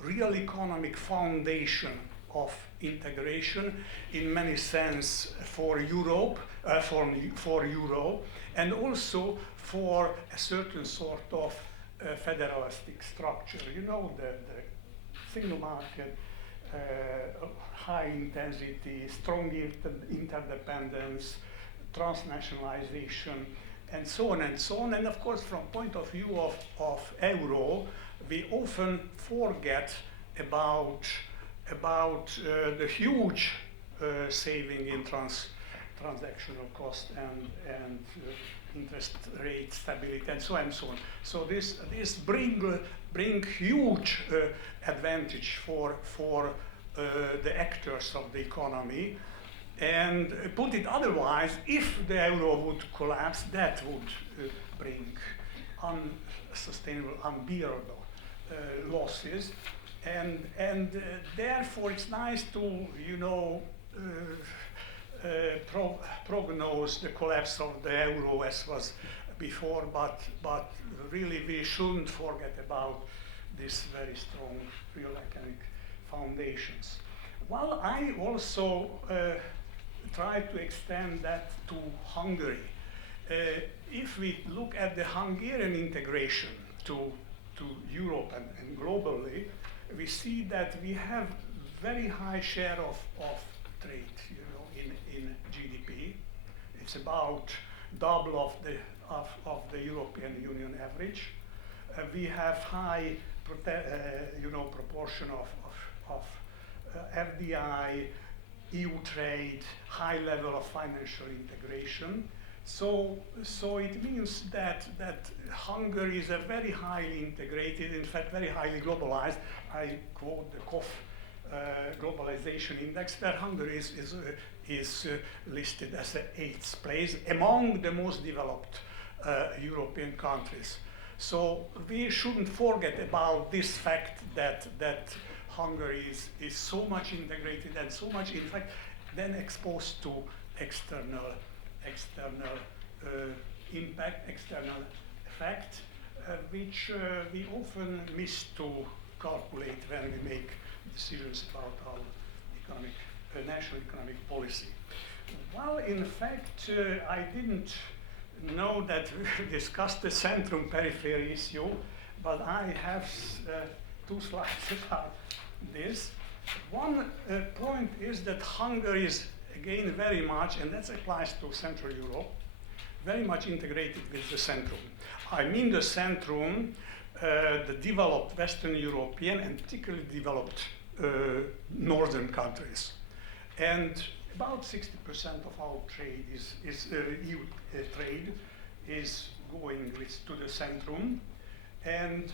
real economic foundation of integration in many sense for Europe, for Euro, and also for a certain sort of federalistic structure. You know, the single market, high intensity, strong interdependence, transnationalization, and so on and so on. And of course, from point of view of euro, we often forget about the huge saving in transactional cost and interest rate stability and so on and so on. So this bring huge advantage for the actors of the economy. And put it otherwise, if the euro would collapse, that would bring unsustainable, unbearable losses. And therefore it's nice to, you know, prognose the collapse of the euro as was before, but really we shouldn't forget about these very strong real economic foundations. Well, I also try to extend that to Hungary. If we look at the Hungarian integration to Europe and globally, we see that we have very high share of trade, in GDP. It's about double of the European Union average. We have high proportion of FDI, EU trade, high level of financial integration. So it means that Hungary is a very highly integrated, in fact, very highly globalized. I quote the COF globalization index, where Hungary is listed as the 8th place among the most developed European countries. So we shouldn't forget about this fact that Hungary is so much integrated and so much, in fact, then exposed to external impact, external effect, which we often miss to calculate when we make decisions about our national economic policy. Well, in fact, I didn't know that we discussed the centrum periphery issue, but I have 2 slides about this. One point is that Hungary is, again, very much, and that applies to Central Europe, very much integrated with the centrum. I mean the centrum, the developed Western European and particularly developed northern countries. And about 60% of our trade EU trade is going to the centrum. And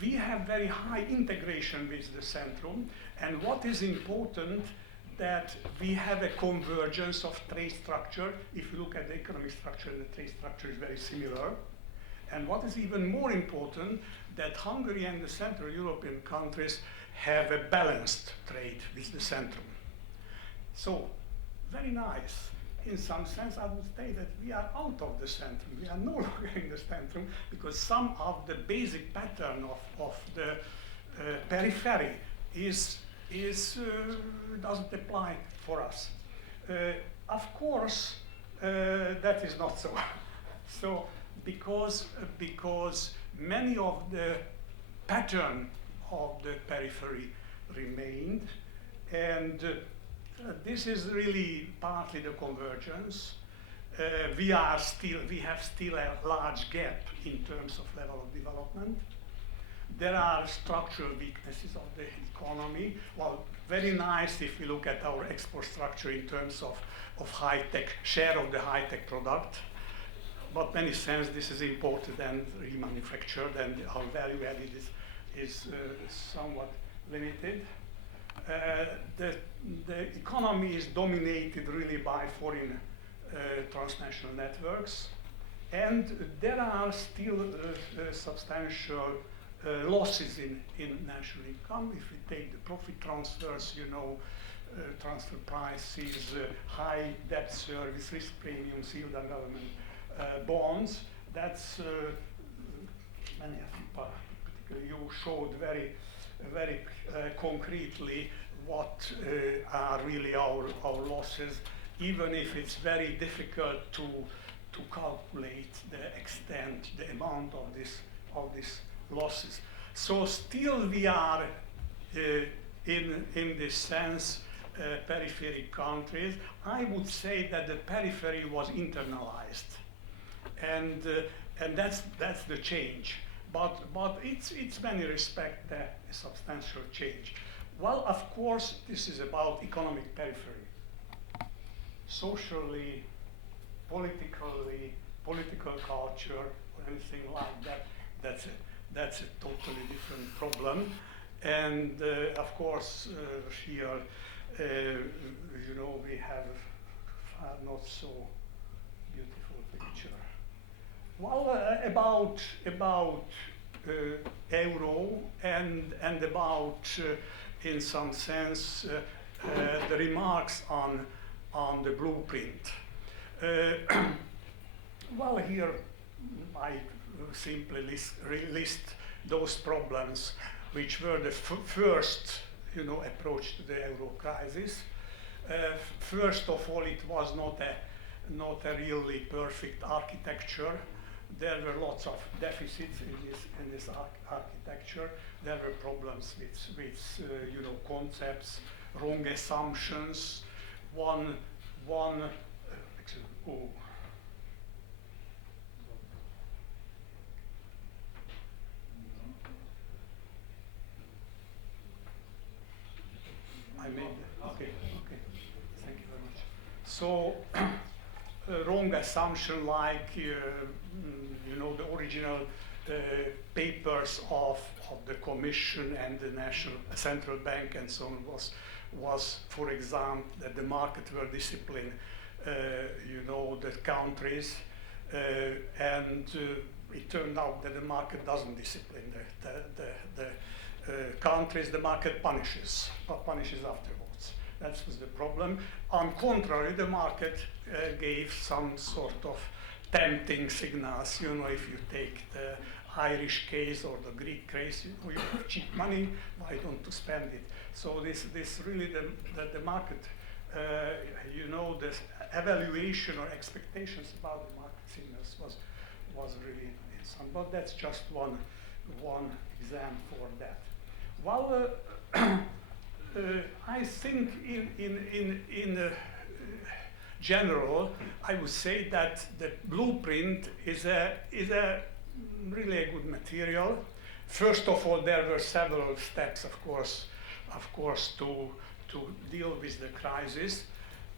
we have very high integration with the centrum. And what is important, that we have a convergence of trade structure. If you look at the economic structure, the trade structure is very similar. And what is even more important, that Hungary and the Central European countries have a balanced trade with the centrum. So, very nice. In some sense, I would say that we are out of the centrum. We are no longer in the centrum, because some of the basic pattern of the periphery doesn't apply for us. Of course, that is not so. So, because many of the pattern of the periphery remained, and this is really partly the convergence. We have still a large gap in terms of level of development. There are structural weaknesses of the economy. Well, very nice if we look at our export structure in terms of high-tech, share of the high-tech product. But many sense this is imported and remanufactured, and our value added is somewhat limited. The economy is dominated really by foreign transnational networks, and there are still substantial losses in national income. If we take the profit transfers, transfer prices, high debt service, risk premiums, yield on government bonds, that's many of you, particularly you, showed very concretely what are really our losses, even if it's very difficult to calculate the extent, the amount of these losses. So still we are in this sense periphery countries. I would say that the periphery was internalized, and that's the change. But it's many respects a substantial change. Well, of course, this is about economic periphery. Socially, politically, political culture, or anything like that, that's a totally different problem. And of course, here, we have a not so beautiful picture. Well, about euro and about, in some sense, the remarks on the blueprint. Well, here I simply list those problems which were the first, approach to the euro crisis. First of all, it was not a really perfect architecture. There were lots of deficits in this architecture. There were problems with concepts, wrong assumptions. oh. I made, okay, thank you very much. So, wrong assumption like, the original papers of the Commission and the National Central Bank and so on was, for example, that the market will discipline, the countries, and it turned out that the market doesn't discipline the countries. The market punishes afterwards. That was the problem. On contrary, the market gave some sort of tempting signals. If you take the Irish case or the Greek case, you have cheap money, why don't you spend it? So this really, the market, the evaluation or expectations about the market signals was really some, but that's just one example for that. Well, I think in general, I would say that the blueprint is a really a good material. First of all, there were several steps, of course, to deal with the crisis.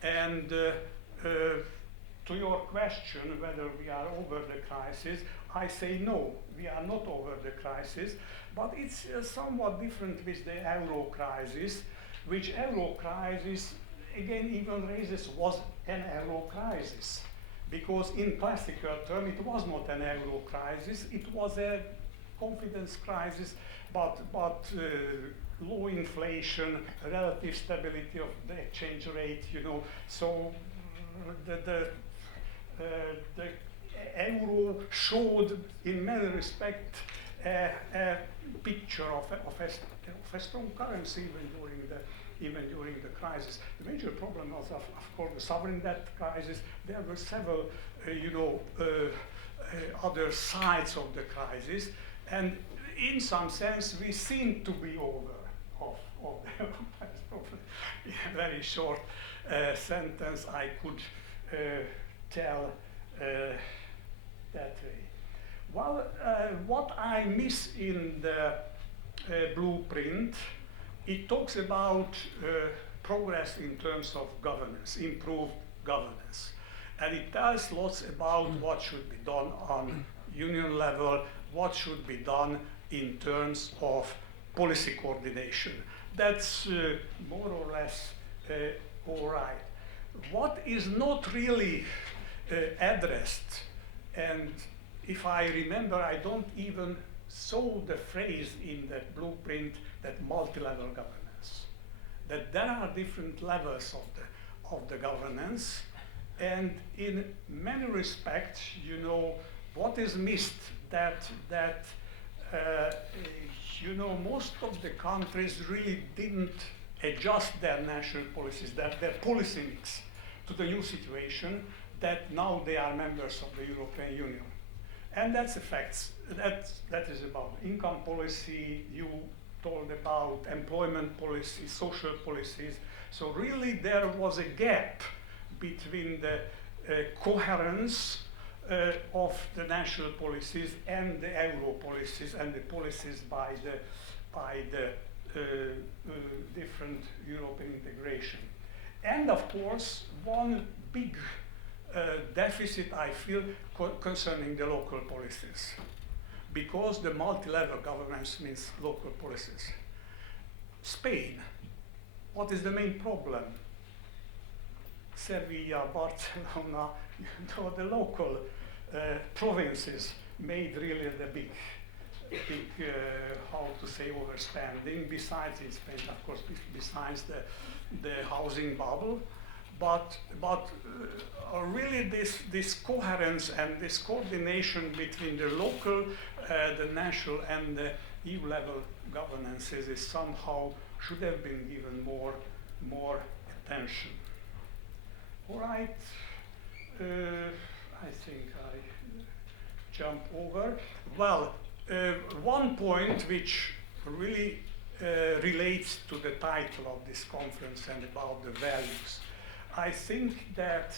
And to your question, whether we are over the crisis, I say no, we are not over the crisis, but it's somewhat different with the euro crisis, which euro crisis, again, even raises was an euro crisis. Because in classical term, it was not an euro crisis, it was a confidence crisis, but low inflation, relative stability of the exchange rate, so the euro showed in many respects a picture of a strong currency even during the crisis. The major problem was, of course, the sovereign debt crisis. There were several, other sides of the crisis, and in some sense, we seem to be over of in a very short sentence, I could tell that way. Well, what I miss in the blueprint, it talks about progress in terms of governance, improved governance. And it tells lots about what should be done on union level, what should be done in terms of policy coordination. That's more or less all right. What is not really addressed, and if I remember, I don't even saw the phrase in the blueprint that multi-level governance, that there are different levels of the governance, and in many respects, what is missed, that most of the countries really didn't adjust their national policies, their policy mix to the new situation, that now they are members of the European Union. And that's effects. That is about income policy, you told about employment policy, social policies. So really there was a gap between the coherence of the national policies and the euro policies and the policies by the different European integration. And of course, one big deficit I feel concerning the local policies, because the multi-level governance means local policies. Spain, what is the main problem? Sevilla, Barcelona, the local provinces made really the big how to say, overspending, besides in Spain, of course, besides the housing bubble. But really this coherence and this coordination between the local, the national, and the EU level governances is somehow should have been given more attention. All right, I think I jump over. Well, one point which really relates to the title of this conference and about the values. I think that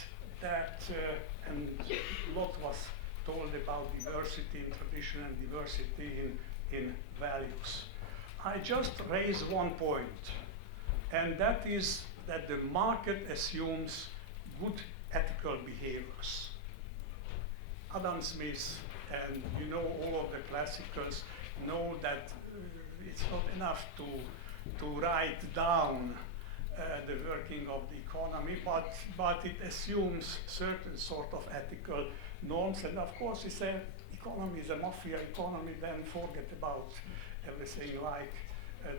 and a lot was told about diversity in tradition and diversity in values. I just raise one point, and that is that the market assumes good ethical behaviors. Adam Smith and all of the classicals know that it's not enough to write down the working of the economy, but it assumes certain sort of ethical norms. And of course, if the economy is a mafia economy, then forget about everything like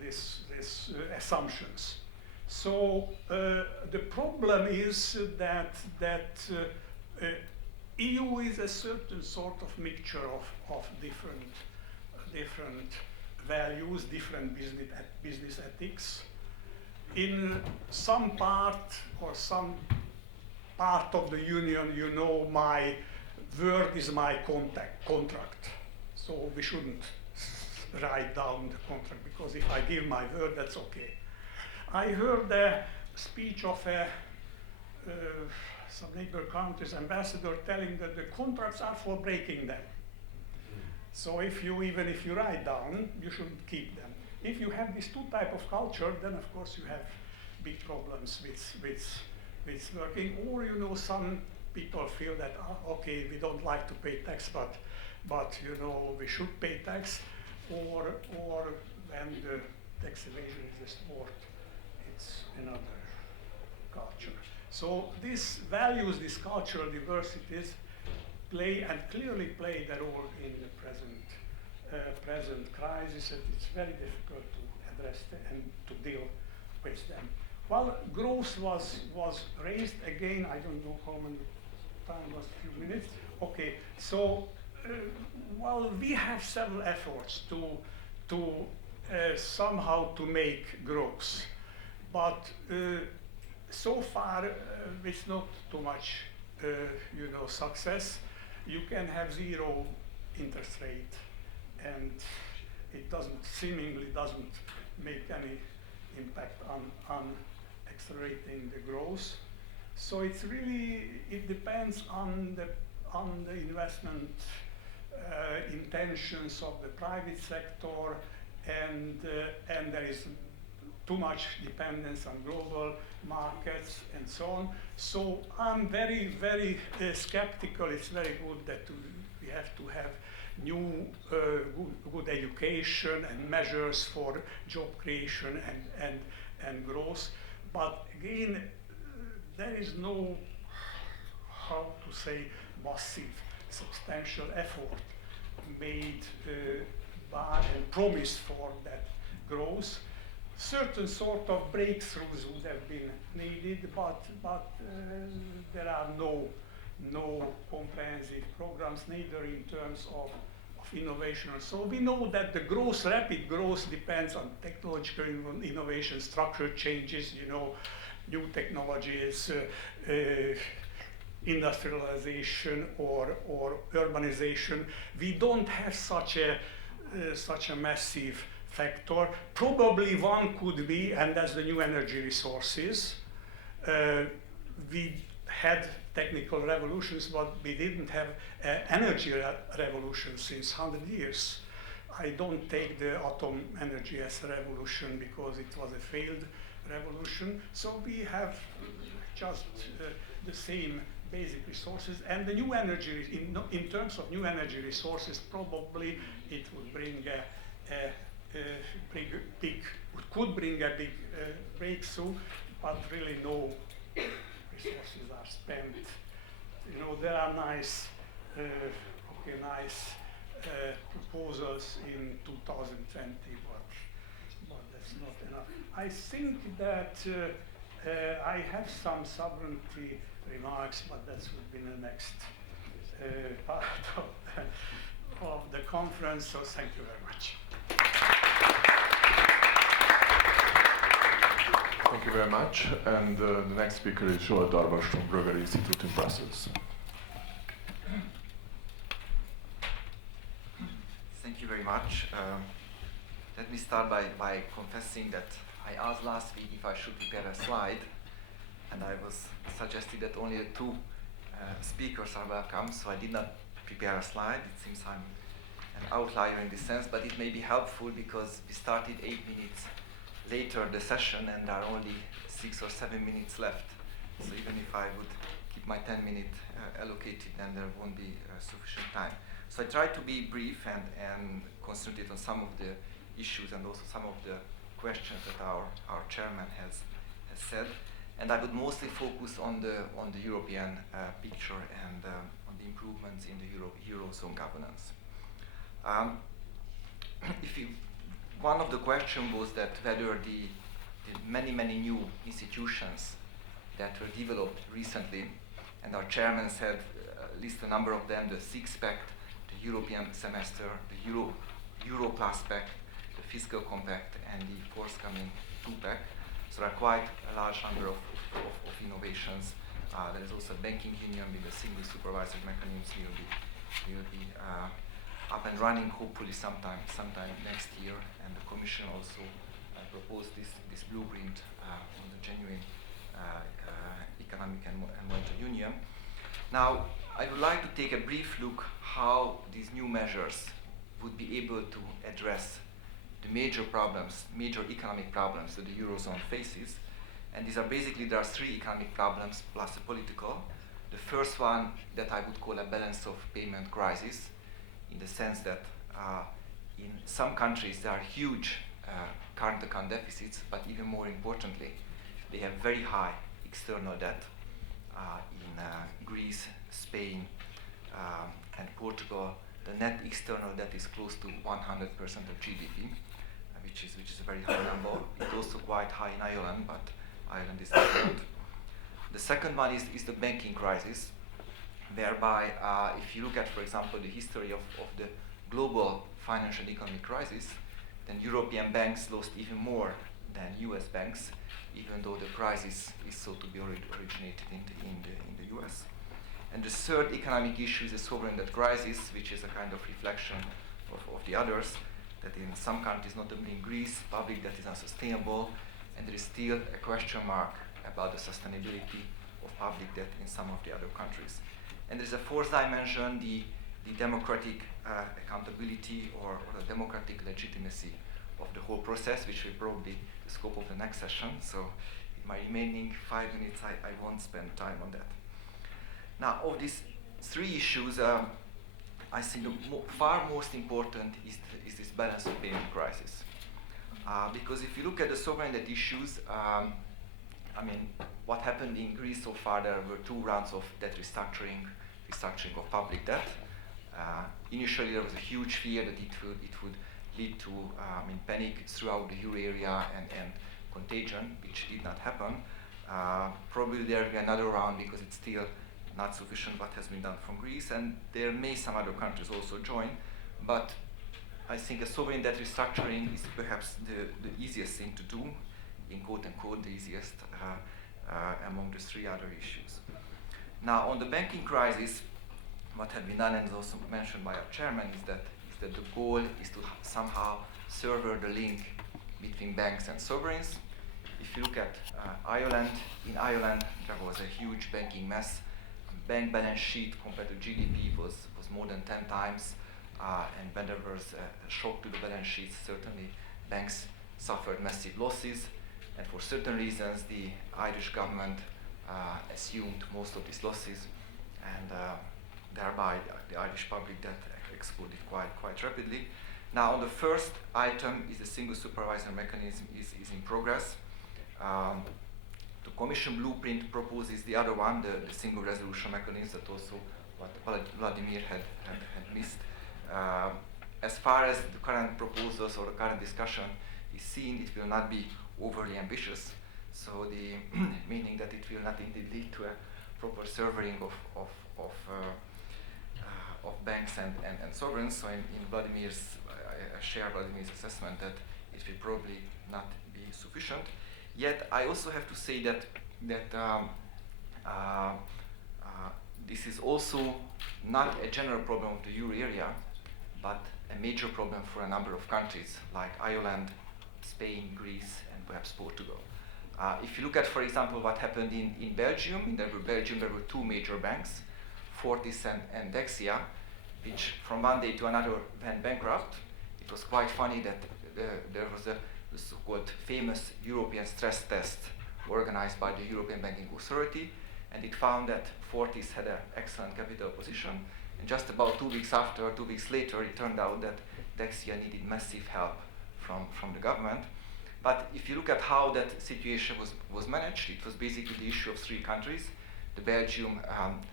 these assumptions. So the problem is that EU is a certain sort of mixture of different values, different business ethics. In some part or some part of the union, my word is my contract. So we shouldn't write down the contract, because if I give my word, that's okay. I heard a speech of some neighbor country's ambassador telling that the contracts are for breaking them. So even if you write down, you shouldn't keep them. If you have these two type of culture, then of course you have big problems with working. Or some people feel that okay, we don't like to pay tax, but we should pay tax. Or when the tax evasion is a sport, it's another culture. So these values, these cultural diversities, clearly play their role in the present crisis, and it's very difficult to address and to deal with them. Well, growth was raised again. I don't know how many time was, a few minutes. Okay, so we have several efforts to somehow to make growth, but so far with not too much success. You can have zero interest rate, and it seemingly doesn't make any impact on accelerating the growth. So it depends on the investment intentions of the private sector, and there is too much dependence on global markets and so on. So I'm very, very skeptical. It's very good that we have to have new good education and measures for job creation and growth. But again, there is no, how to say, massive, substantial effort made by and promised for that growth. Certain sort of breakthroughs would have been needed, but there are no comprehensive programs, neither in terms of innovation. So we know that the rapid growth depends on technological innovation, structural changes, new technologies, industrialization or urbanization. We don't have such a massive factor. Probably one could be, and that's the new energy resources. We had technical revolutions, but we didn't have energy revolution since 100 years. I don't take the atom energy as a revolution because it was a failed revolution. So we have just the same basic resources, and the new energy, in terms of new energy resources, probably it would bring could bring a big breakthrough, but really no resources are spent. There are nice proposals in 2020, but that's not enough. I think that I have some sovereignty remarks, but that would be the next part of the conference, so thank you very much. Thank you very much. And the next speaker is Zsolt Darvas from Bruegel Institute in Brussels. Thank you very much. Let me start by confessing that I asked last week if I should prepare a slide, and I was suggested that only the two speakers are welcome, so I did not prepare a slide. It seems I'm an outlier in this sense, but it may be helpful because we started 8 minutes later the session and there are only 6 or 7 minutes left. So even if I would keep my 10 minutes allocated, then there won't be sufficient time. So I tried to be brief and concentrate on some of the issues and also some of the questions that our chairman has said. And I would mostly focus on the European picture and on the improvements in the Eurozone governance. One of the questions was that whether the many new institutions that were developed recently, and our chairman said, list a number of them, the six-pack, the European semester, the Euro Plus Pact, the Fiscal Compact, and the forthcoming two-pack. So there are quite a large number of innovations. There is also a banking union with a single supervisory mechanism will be up and running hopefully sometime next year. And the Commission also proposed this blueprint on the genuine economic and monetary union. Now, I would like to take a brief look how these new measures would be able to address the major economic problems that the Eurozone faces. And these are basically, there are three economic problems plus a political. The first one that I would call a balance of payment crisis, in the sense that in some countries there are huge current account deficits, but even more importantly, they have very high external debt. In Greece, Spain, and Portugal, the net external debt is close to 100% of GDP, which is a very high number. It's also quite high in Ireland, but Ireland is different. The second one is the banking crisis, whereby if you look at, for example, the history of the global financial and economic crisis, then European banks lost even more than US banks, even though the crisis is so to be originated in the US. And the third economic issue is the sovereign debt crisis, which is a kind of reflection of the others, that in some countries, notably in Greece, public debt is unsustainable, and there is still a question mark about the sustainability of public debt in some of the other countries. And there's a fourth dimension, the democratic accountability or the democratic legitimacy of the whole process, which will probably be the scope of the next session. So in my remaining 5 minutes, I won't spend time on that. Now, of these three issues, I think the far most important is this balance of payment crisis. Because if you look at the sovereign debt issues, what happened in Greece so far, there were 2 rounds of debt restructuring of public debt. Initially, there was a huge fear that it would lead to panic throughout the euro area and contagion, which did not happen. Probably there will be another round because it's still not sufficient what has been done from Greece, and there may some other countries also join. But I think a sovereign debt restructuring is perhaps the easiest thing to do, in quote unquote the easiest among the 3 other issues. Now, on the banking crisis, what had been done and is also mentioned by our chairman is that the goal is to somehow sever the link between banks and sovereigns. If you look at Ireland, in Ireland there was a huge banking mess. Bank balance sheet compared to GDP was more than 10 times, and when there was a shock to the balance sheets, certainly banks suffered massive losses, and for certain reasons the Irish government assumed most of these losses, and thereby the Irish public debt exploded quite rapidly. Now, the first item is the single supervisory mechanism is in progress. The Commission blueprint proposes the other one, the single resolution mechanism, that also what Vladimir had missed. As far as the current proposals or the current discussion is seen, it will not be overly ambitious. So the meaning that it will not indeed lead to a proper severing of banks and sovereigns. So in Vladimir's, I share Vladimir's assessment that it will probably not be sufficient. Yet I also have to say that this is also not a general problem of the euro area, but a major problem for a number of countries like Ireland, Spain, Greece, and perhaps Portugal. If you look at, for example, what happened in Belgium, there were two major banks, Fortis and Dexia, which from one day to another went bankrupt. It was quite funny that there was the so-called famous European stress test organized by the European Banking Authority, and it found that Fortis had an excellent capital position, and just about 2 weeks later, it turned out that Dexia needed massive help from the government. But if you look at how that situation was managed, it was basically the issue of three countries, the Belgium,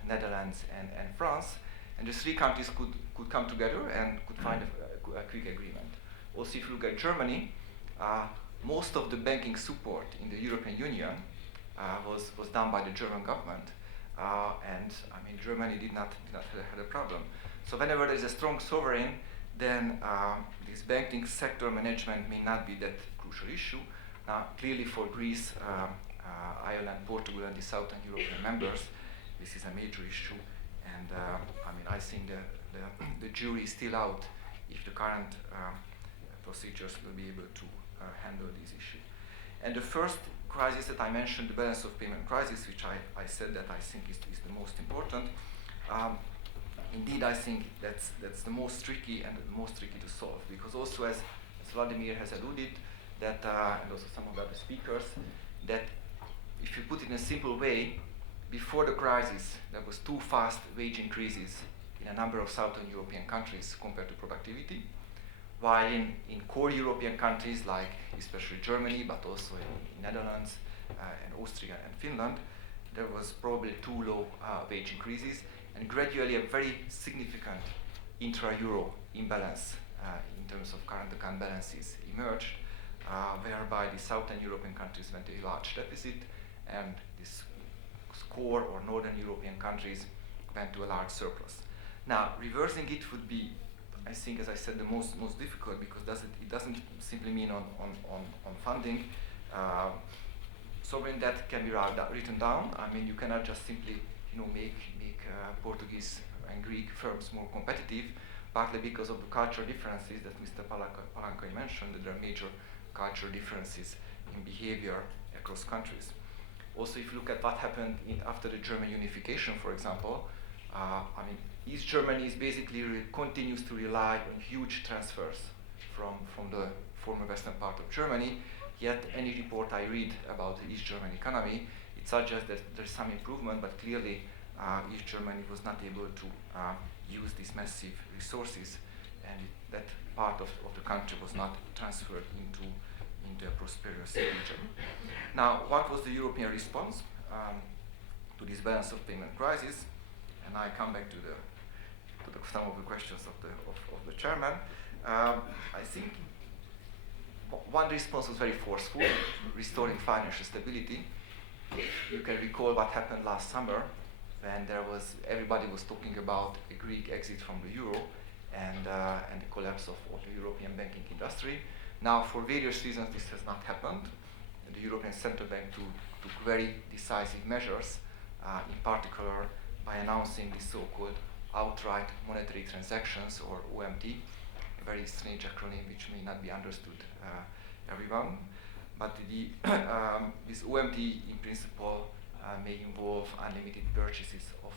Netherlands, and France, and the three countries could come together and could find a quick agreement. Also, if you look at Germany, most of the banking support in the European Union was done by the German government, and I mean Germany did not have a problem. So whenever there is a strong sovereign, then this banking sector management may not be that crucial issue. Now, clearly for Greece, Ireland, Portugal, and the Southern European members, this is a major issue, and I mean I think the jury is still out if the current procedures will be able to handle these issues. And the first crisis that I mentioned, the balance of payment crisis, which I said that I think is the most important. Indeed, I think that's the most tricky and the most tricky to solve, because also as Vladimir has alluded, that and also some of the other speakers, that if you put it in a simple way, before the crisis there was too fast wage increases in a number of Southern European countries compared to productivity, while in core European countries like especially Germany, but also in Netherlands and Austria and Finland, there was probably too low wage increases, and gradually a very significant intra-euro imbalance in terms of current account balances emerged, whereby the Southern European countries went to a large deficit, and these core or Northern European countries went to a large surplus. Now, reversing it would be, I think, as I said, the most difficult, because it doesn't simply mean on funding. Sovereign debt can be written down. I mean, you cannot just simply make Portuguese and Greek firms more competitive, partly because of the cultural differences that Mr. Palankai mentioned, that there are major cultural differences in behavior across countries. Also, if you look at what happened after the German unification, for example, I mean, East Germany is basically continues to rely on huge transfers from the former western part of Germany. Yet any report I read about the East German economy, it suggests that there's some improvement, but clearly East Germany was not able to use these massive resources, and that part of the country was not transferred into a prosperous region. Now, what was the European response to this balance of payment crisis? And I come back to some of the questions of the chairman. I think one response was very forceful, restoring financial stability. You can recall what happened last summer when everybody was talking about a Greek exit from the euro and the collapse of the European banking industry. Now, for various reasons, this has not happened. The European Central Bank took very decisive measures, in particular by announcing the so-called outright monetary transactions, or OMT, a very strange acronym which may not be understood everyone. But this OMT in principle may involve unlimited purchases of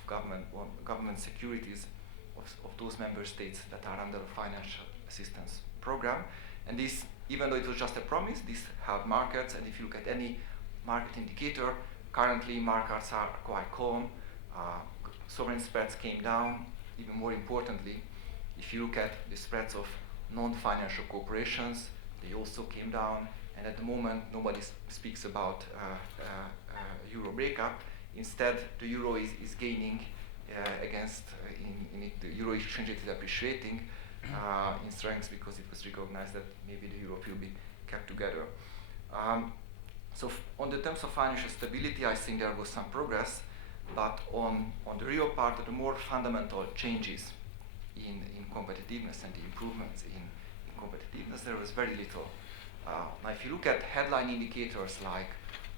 government securities of those member states that are under a financial assistance program. And this, even though it was just a promise, this helped markets. And if you look at any market indicator, currently markets are quite calm. Sovereign spreads came down. Even more importantly, if you look at the spreads of non-financial corporations, they also came down. And at the moment, nobody speaks about euro breakup. Instead, the euro is gaining the euro exchange rate is appreciating in strength, because it was recognized that maybe the euro will be kept together. So on the terms of financial stability, I think there was some progress, but on the real part of the more fundamental changes in competitiveness and the improvements in competitiveness, there was very little. Now, if you look at headline indicators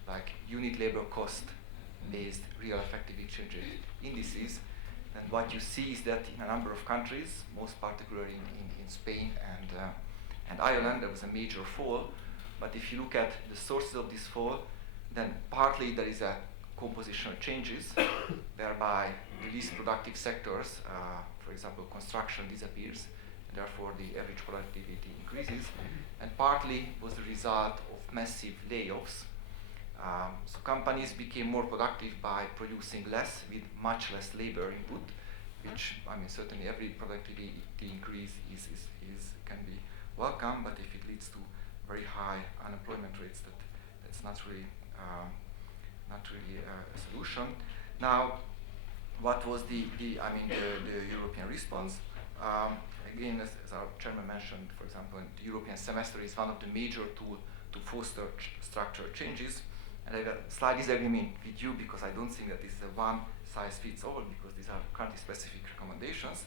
like unit labor cost-based real effective exchange rate indices, then what you see is that in a number of countries, most particularly in Spain and Ireland, there was a major fall. But if you look at the sources of this fall, Then partly there is a compositional changes, whereby the least productive sectors, for example, construction disappears, and therefore the average productivity increases, and partly was the result of massive layoffs. So companies became more productive by producing less with much less labor input, which, I mean, certainly every productivity increase can be welcome, but if it leads to very high unemployment rates, that's not really a solution. Now, what was the European response? Again, as our chairman mentioned, for example, the European semester is one of the major tools to foster structural changes. And I have a slight disagreement with you because I don't think that this is a one-size-fits-all, because these are country-specific recommendations.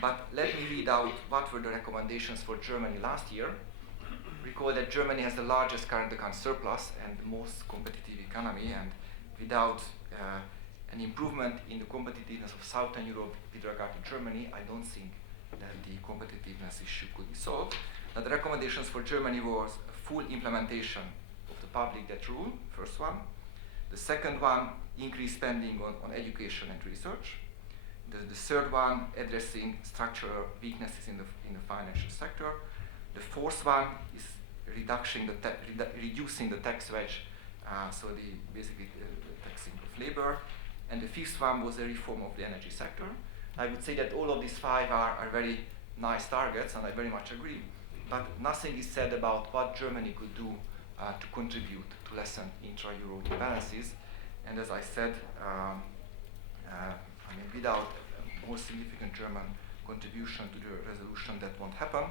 But let me read out what were the recommendations for Germany last year. Recall that Germany has the largest current account surplus and the most competitive economy, and without an improvement in the competitiveness of Southern Europe with regard to Germany, I don't think that the competitiveness issue could be solved. Now, the recommendations for Germany was a full implementation of the public debt rule, first one. The second one, increased spending on education and research. The third one, addressing structural weaknesses in the financial sector. The fourth one is reducing the tax wedge, so basically the taxing of labor. And the fifth one was a reform of the energy sector. I would say that all of these five are very nice targets, and I very much agree. But nothing is said about what Germany could do to contribute to lessen intra-euro imbalances. And as I said, without a more significant German contribution to the resolution, that won't happen.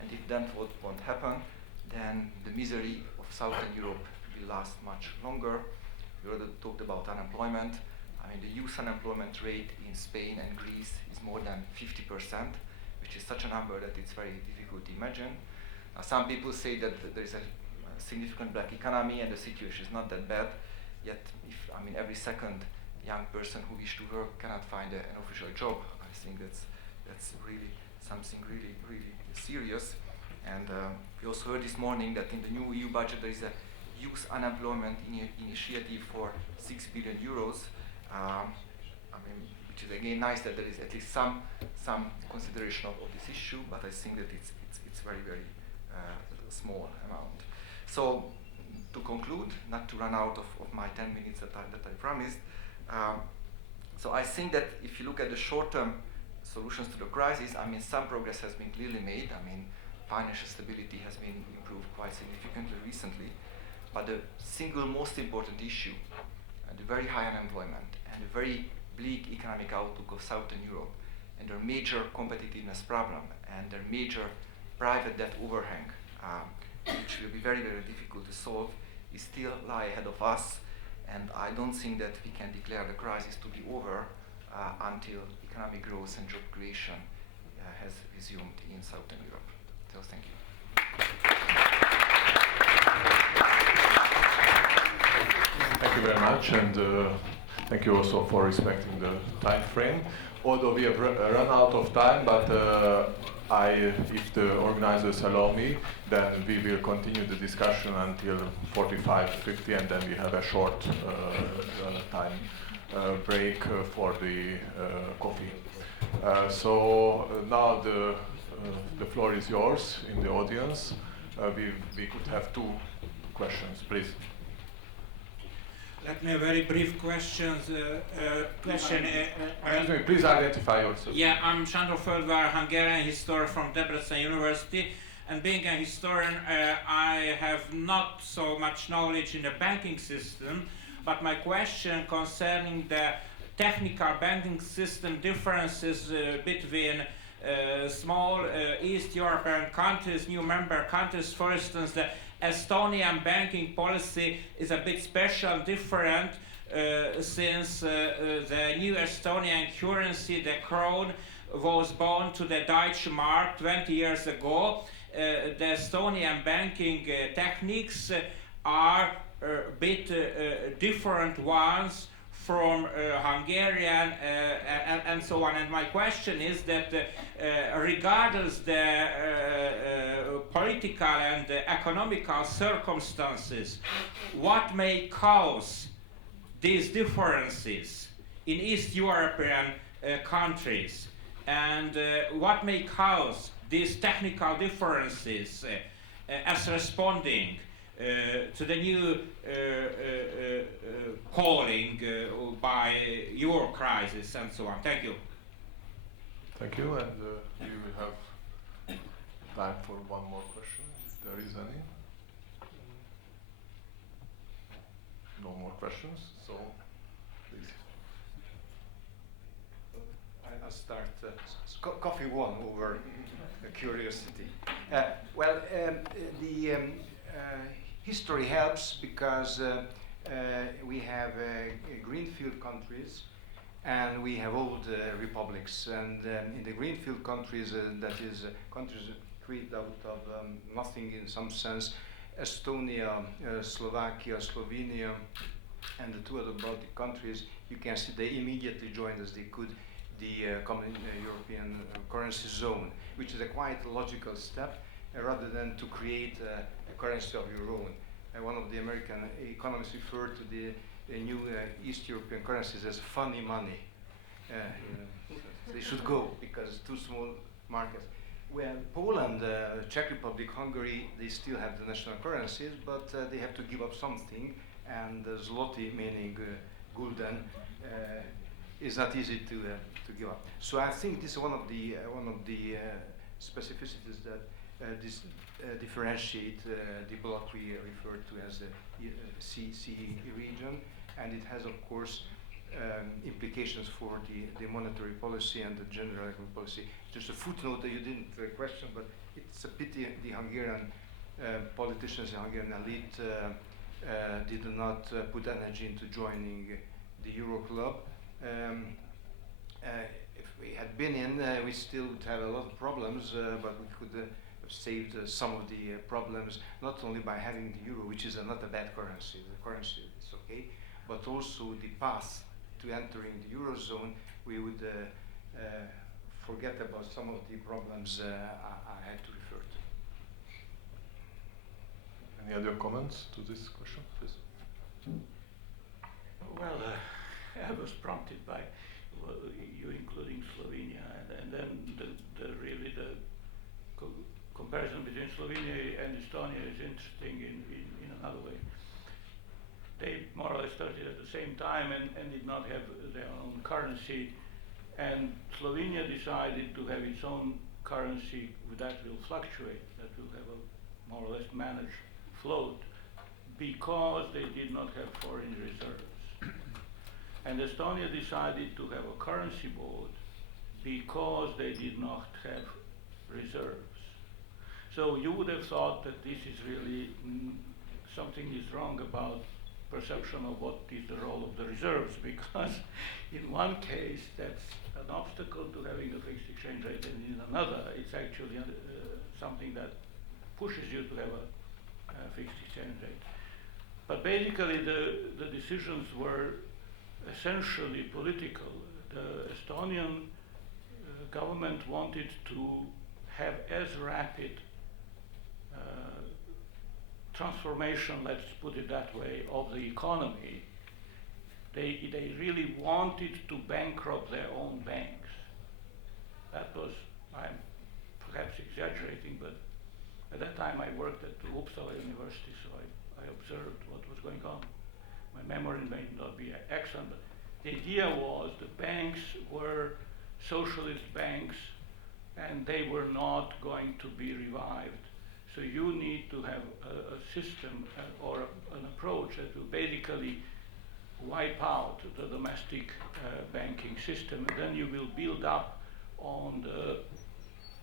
And if that won't happen, then the misery of Southern Europe will last much longer. We already talked about unemployment. I mean, the youth unemployment rate in Spain and Greece is more than 50%, which is such a number that it's very difficult to imagine. Some people say that there is a significant black economy and the situation is not that bad. Yet, every second young person who wishes to work cannot find an official job, I think that's really something really, really serious. And we also heard this morning that in the new EU budget there is a youth unemployment initiative for 6 billion euros. Which is again nice that there is at least some consideration of this issue, but I think that it's very, very small amount. So to conclude, not to run out of my 10 minutes that I promised, so I think that if you look at the short-term solutions to the crisis, some progress has been clearly made. Financial stability has been improved quite significantly recently, but the single most important issue, the very high unemployment and the very bleak economic outlook of Southern Europe, and their major competitiveness problem and their major private debt overhang, which will be very, very difficult to solve, is still lie ahead of us. And I don't think that we can declare the crisis to be over until economic growth and job creation has resumed in Southern Europe. So thank you. Thank you very much, and thank you also for respecting the time frame. Although we have run out of time, but if the organizers allow me, then we will continue the discussion until 45:50, and then we have a short time break for the coffee. So now the floor is yours in the audience. We could have two questions, please. Let me a very brief question. Please identify yourself. Yeah, I'm Sándor Földvár, Hungarian historian from Debrecen University. And being a historian, I have not so much knowledge in the banking system, but my question concerning the technical banking system differences between small East European countries, new member countries. For instance, the Estonian banking policy is a bit special, different, since the new Estonian currency, the krone, was bound to the Deutsche Mark 20 years ago. The Estonian banking techniques are a bit different ones from Hungarian and so on. And my question is that regardless the political and economical circumstances, what may cause these differences in East European countries, and what may cause these technical differences as responding to the new calling by euro crisis and so on. Thank you. Thank you, and we will have time for one more question, if there is any. No more questions, so please. I'll start. Coffee won over curiosity. History helps because we have greenfield countries and we have old republics. And in the greenfield countries, that is countries created out of nothing in some sense, Estonia, Slovakia, Slovenia, and the two other Baltic countries, you can see they immediately joined as they could the common European currency zone, which is a quite logical step rather than to create a currency of your own. One of the American economists referred to the new East European currencies as funny money. They should go because it's too small markets. Well, Poland, Czech Republic, Hungary, they still have the national currencies, but they have to give up something, and zloty, meaning gulden, is not easy to give up. So I think this is one of the specificities that differentiate the bloc we refer to as the CEU region, and it has, of course, implications for the monetary policy and the general economic policy. Just a footnote that you didn't question, but it's a pity the Hungarian politicians, the Hungarian elite, did not put energy into joining the Euro Club. If we had been in, we still would have a lot of problems, but we could have saved some of the problems, not only by having the euro, which is not a bad currency, the currency is okay, but also the path to entering the eurozone. We would forget about some of the problems I had to refer to. Any other comments to this question, please? Well, I was prompted by you including Slovenia, and then the comparison between Slovenia and Estonia is interesting in another way. They more or less started at the same time and did not have their own currency, and Slovenia decided to have its own currency that will fluctuate, that will have a more or less managed float, because they did not have foreign reserves. And Estonia decided to have a currency board because they did not have reserves. So you would have thought that this is really something is wrong about perception of what is the role of the reserves, because in one case that's an obstacle to having a fixed exchange rate, and in another it's actually something that pushes you to have a fixed exchange rate. But basically the decisions were essentially political. The Estonian government wanted to have as rapid transformation, let's put it that way, of the economy. They really wanted to bankrupt their own banks. That was, I'm perhaps exaggerating, but at that time I worked at Uppsala University, so I observed what was going on. My memory may not be excellent, but the idea was the banks were socialist banks and they were not going to be revived. So you need to have a system or an approach that will basically wipe out the domestic banking system, and then you will build up on the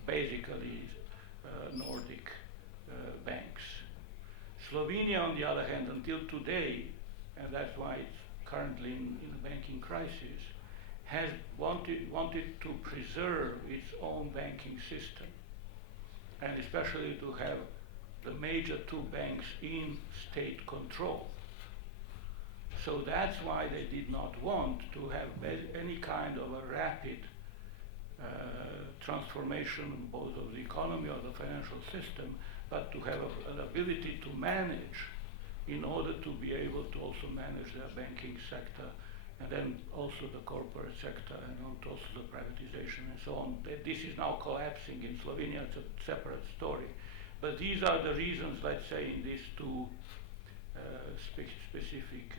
basically Nordic banks. Slovenia, on the other hand, until today, and that's why it's currently in the banking crisis, has wanted to preserve its own banking system, and especially to have the major two banks in state control. So that's why they did not want to have any kind of a rapid transformation both of the economy or the financial system, but to have an ability to manage in order to be able to also manage their banking sector, and then also the corporate sector, and also the privatization and so on. This is now collapsing in Slovenia. It's a separate story. But these are the reasons, let's say, in these two specific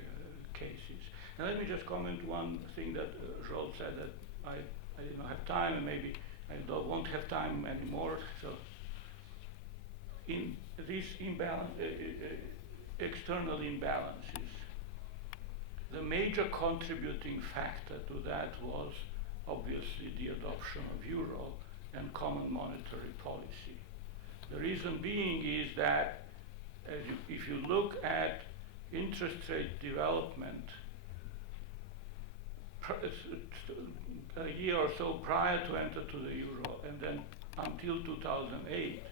cases. And let me just comment one thing that Zsolt said, that I did not have time, and maybe I won't have time anymore. So in these external imbalances, the major contributing factor to that was obviously the adoption of euro and common monetary policy. The reason being is that if you look at interest rate development a year or so prior to enter to the euro, and then until 2008,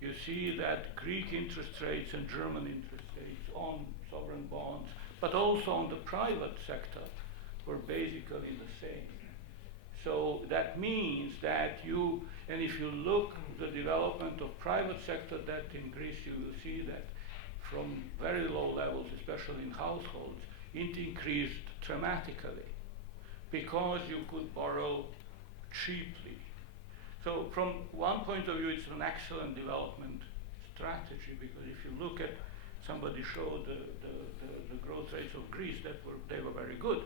you see that Greek interest rates and German interest rates on sovereign bonds, but also on the private sector, were basically the same. So that means that and if you look the development of private sector debt in Greece, you will see that from very low levels, especially in households, it increased dramatically because you could borrow cheaply. So from one point of view, it's an excellent development strategy, because if you look at, somebody showed the growth rates of Greece, they were very good.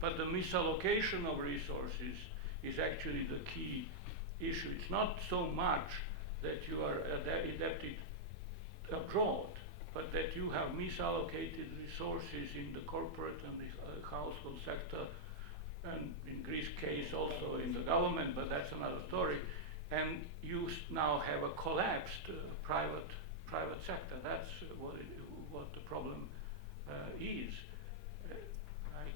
But the misallocation of resources is actually the key issue. It's not so much that you are indebted abroad, but that you have misallocated resources in the corporate and the household sector, and in Greece case also in the government, but that's another story. And you now have a collapsed private sector. That's what the problem is.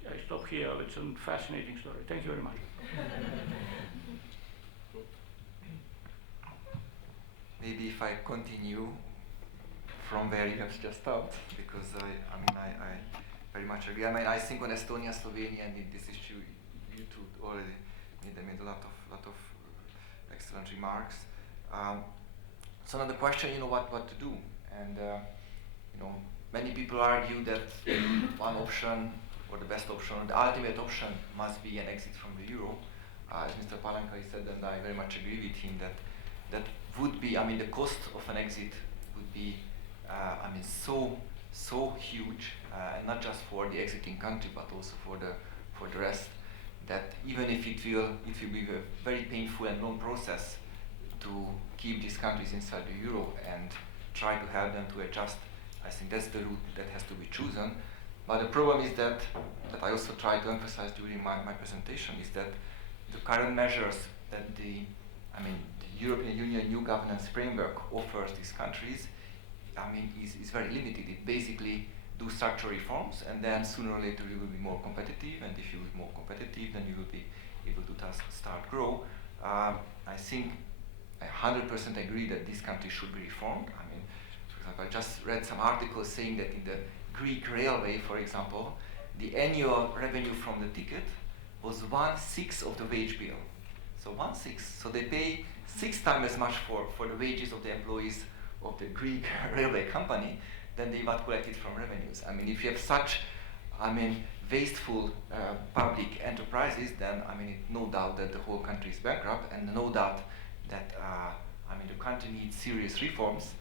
I stop here. It's a fascinating story. Thank you very much. Maybe if I continue from where you have just stopped, because I very much agree. I think on Estonia, Slovenia, and this issue, you two already made a lot of excellent remarks. So now the question, what to do, and many people argue that one option, or the best option, or the ultimate option, must be an exit from the euro. As Mr. Palankai said, and I very much agree with him, that would be, the cost of an exit would be, so huge, and not just for the exiting country, but also for the rest, that even if it will be a very painful and long process to keep these countries inside the euro and try to help them to adjust, I think that's the route that has to be chosen. But the problem is that I also try to emphasize during my presentation, is that the current measures that the European Union new governance framework offers these countries, is very limited. It basically do structural reforms, and then sooner or later you will be more competitive, and if you are more competitive, then you will be able to start grow. I think I 100% agree that these countries should be reformed. For example, I just read some articles saying that in the Greek railway, for example, the annual revenue from the ticket was 1/6 of the wage bill. So 1/6. So they pay 6 times as much for the wages of the employees of the Greek railway company than they would collect it from revenues. If you have such, wasteful public enterprises, then no doubt that the whole country is bankrupt, and no doubt that the country needs serious reforms.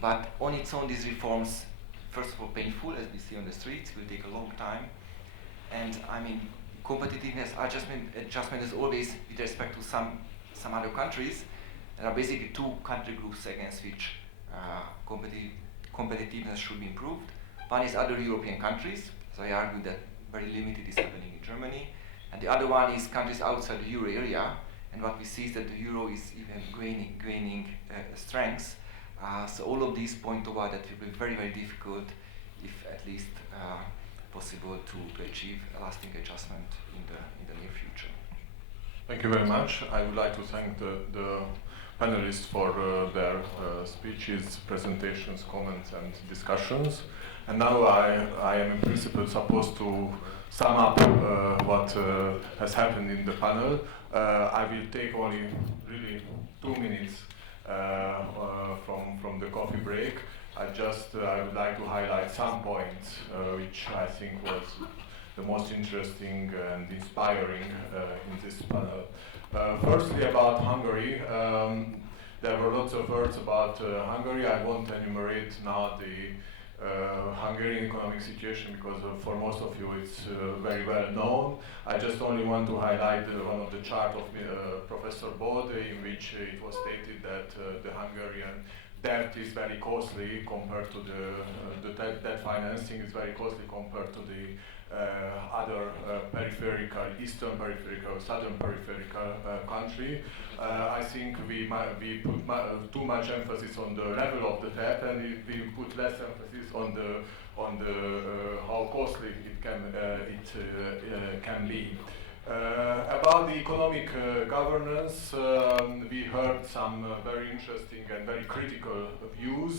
But on its own, these reforms, first of all, painful, as we see on the streets, will take a long time. And competitiveness adjustment is always with respect to some other countries. There are basically 2 country groups against which competitiveness should be improved. One is other European countries, so I argue that very limited is happening in Germany. And the other one is countries outside the euro area, and what we see is that the euro is even gaining strength. So all of these point toward that it will be very, very difficult, if at least possible, to achieve a lasting adjustment in the near future. Thank you very much. I would like to thank the panelists for their speeches, presentations, comments, and discussions. And now I am in principle supposed to sum up what has happened in the panel. I will take only really 2 minutes from the coffee break. I would like to highlight some points which I think was the most interesting and inspiring in this panel. Firstly, about Hungary. There were lots of words about Hungary. I won't enumerate now the Hungarian economic situation because for most of you it's very well known. I just only want to highlight one of the chart of Professor Bode, in which it was stated that the Hungarian debt is very costly compared to the debt financing is very costly compared to the other peripheral, eastern peripheral, southern peripheral country. I think we put too much emphasis on the level of the debt, and we put less emphasis on the how costly it can be. About the economic governance, we heard some very interesting and very critical views.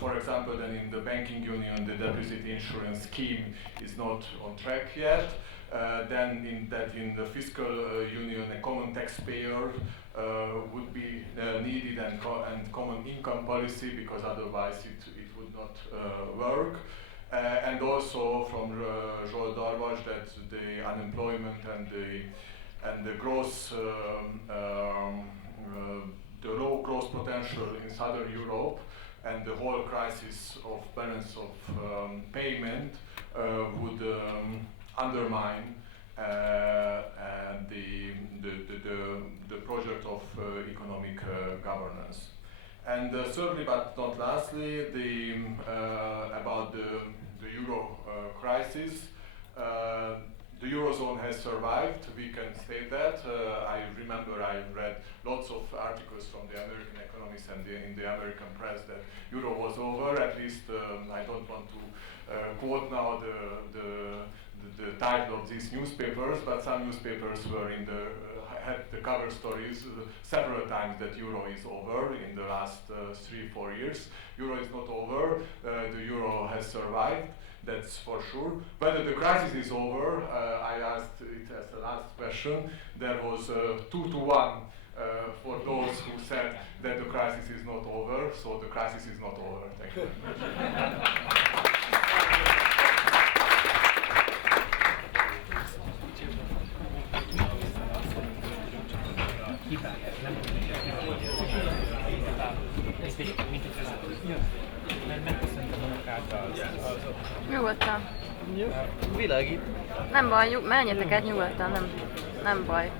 For example, then in the banking union, the deposit insurance scheme is not on track yet. Then in the fiscal union, a common taxpayer would be needed, and common income policy, because otherwise it would not work. And also from Zsolt Darvas that the unemployment and the growth, the low growth potential in Southern Europe and the whole crisis of balance of payment would undermine the project of economic governance. And thirdly, but not lastly, about the euro crisis. The Eurozone has survived, we can state that. I remember I read lots of articles from the American economists and in the American press that euro was over. At least I don't want to quote now the title of these newspapers, but some newspapers were had the cover stories several times that euro is over in the last 3-4 years. Euro is not over, the euro has survived, that's for sure. Whether the crisis is over, I asked it as the last question. There was 2-1 for those who said that the crisis is not over, so the crisis is not over. Thank you very much. Nyugodtan. Világít. Nem baj, menjetek át nyugodtan, nem baj.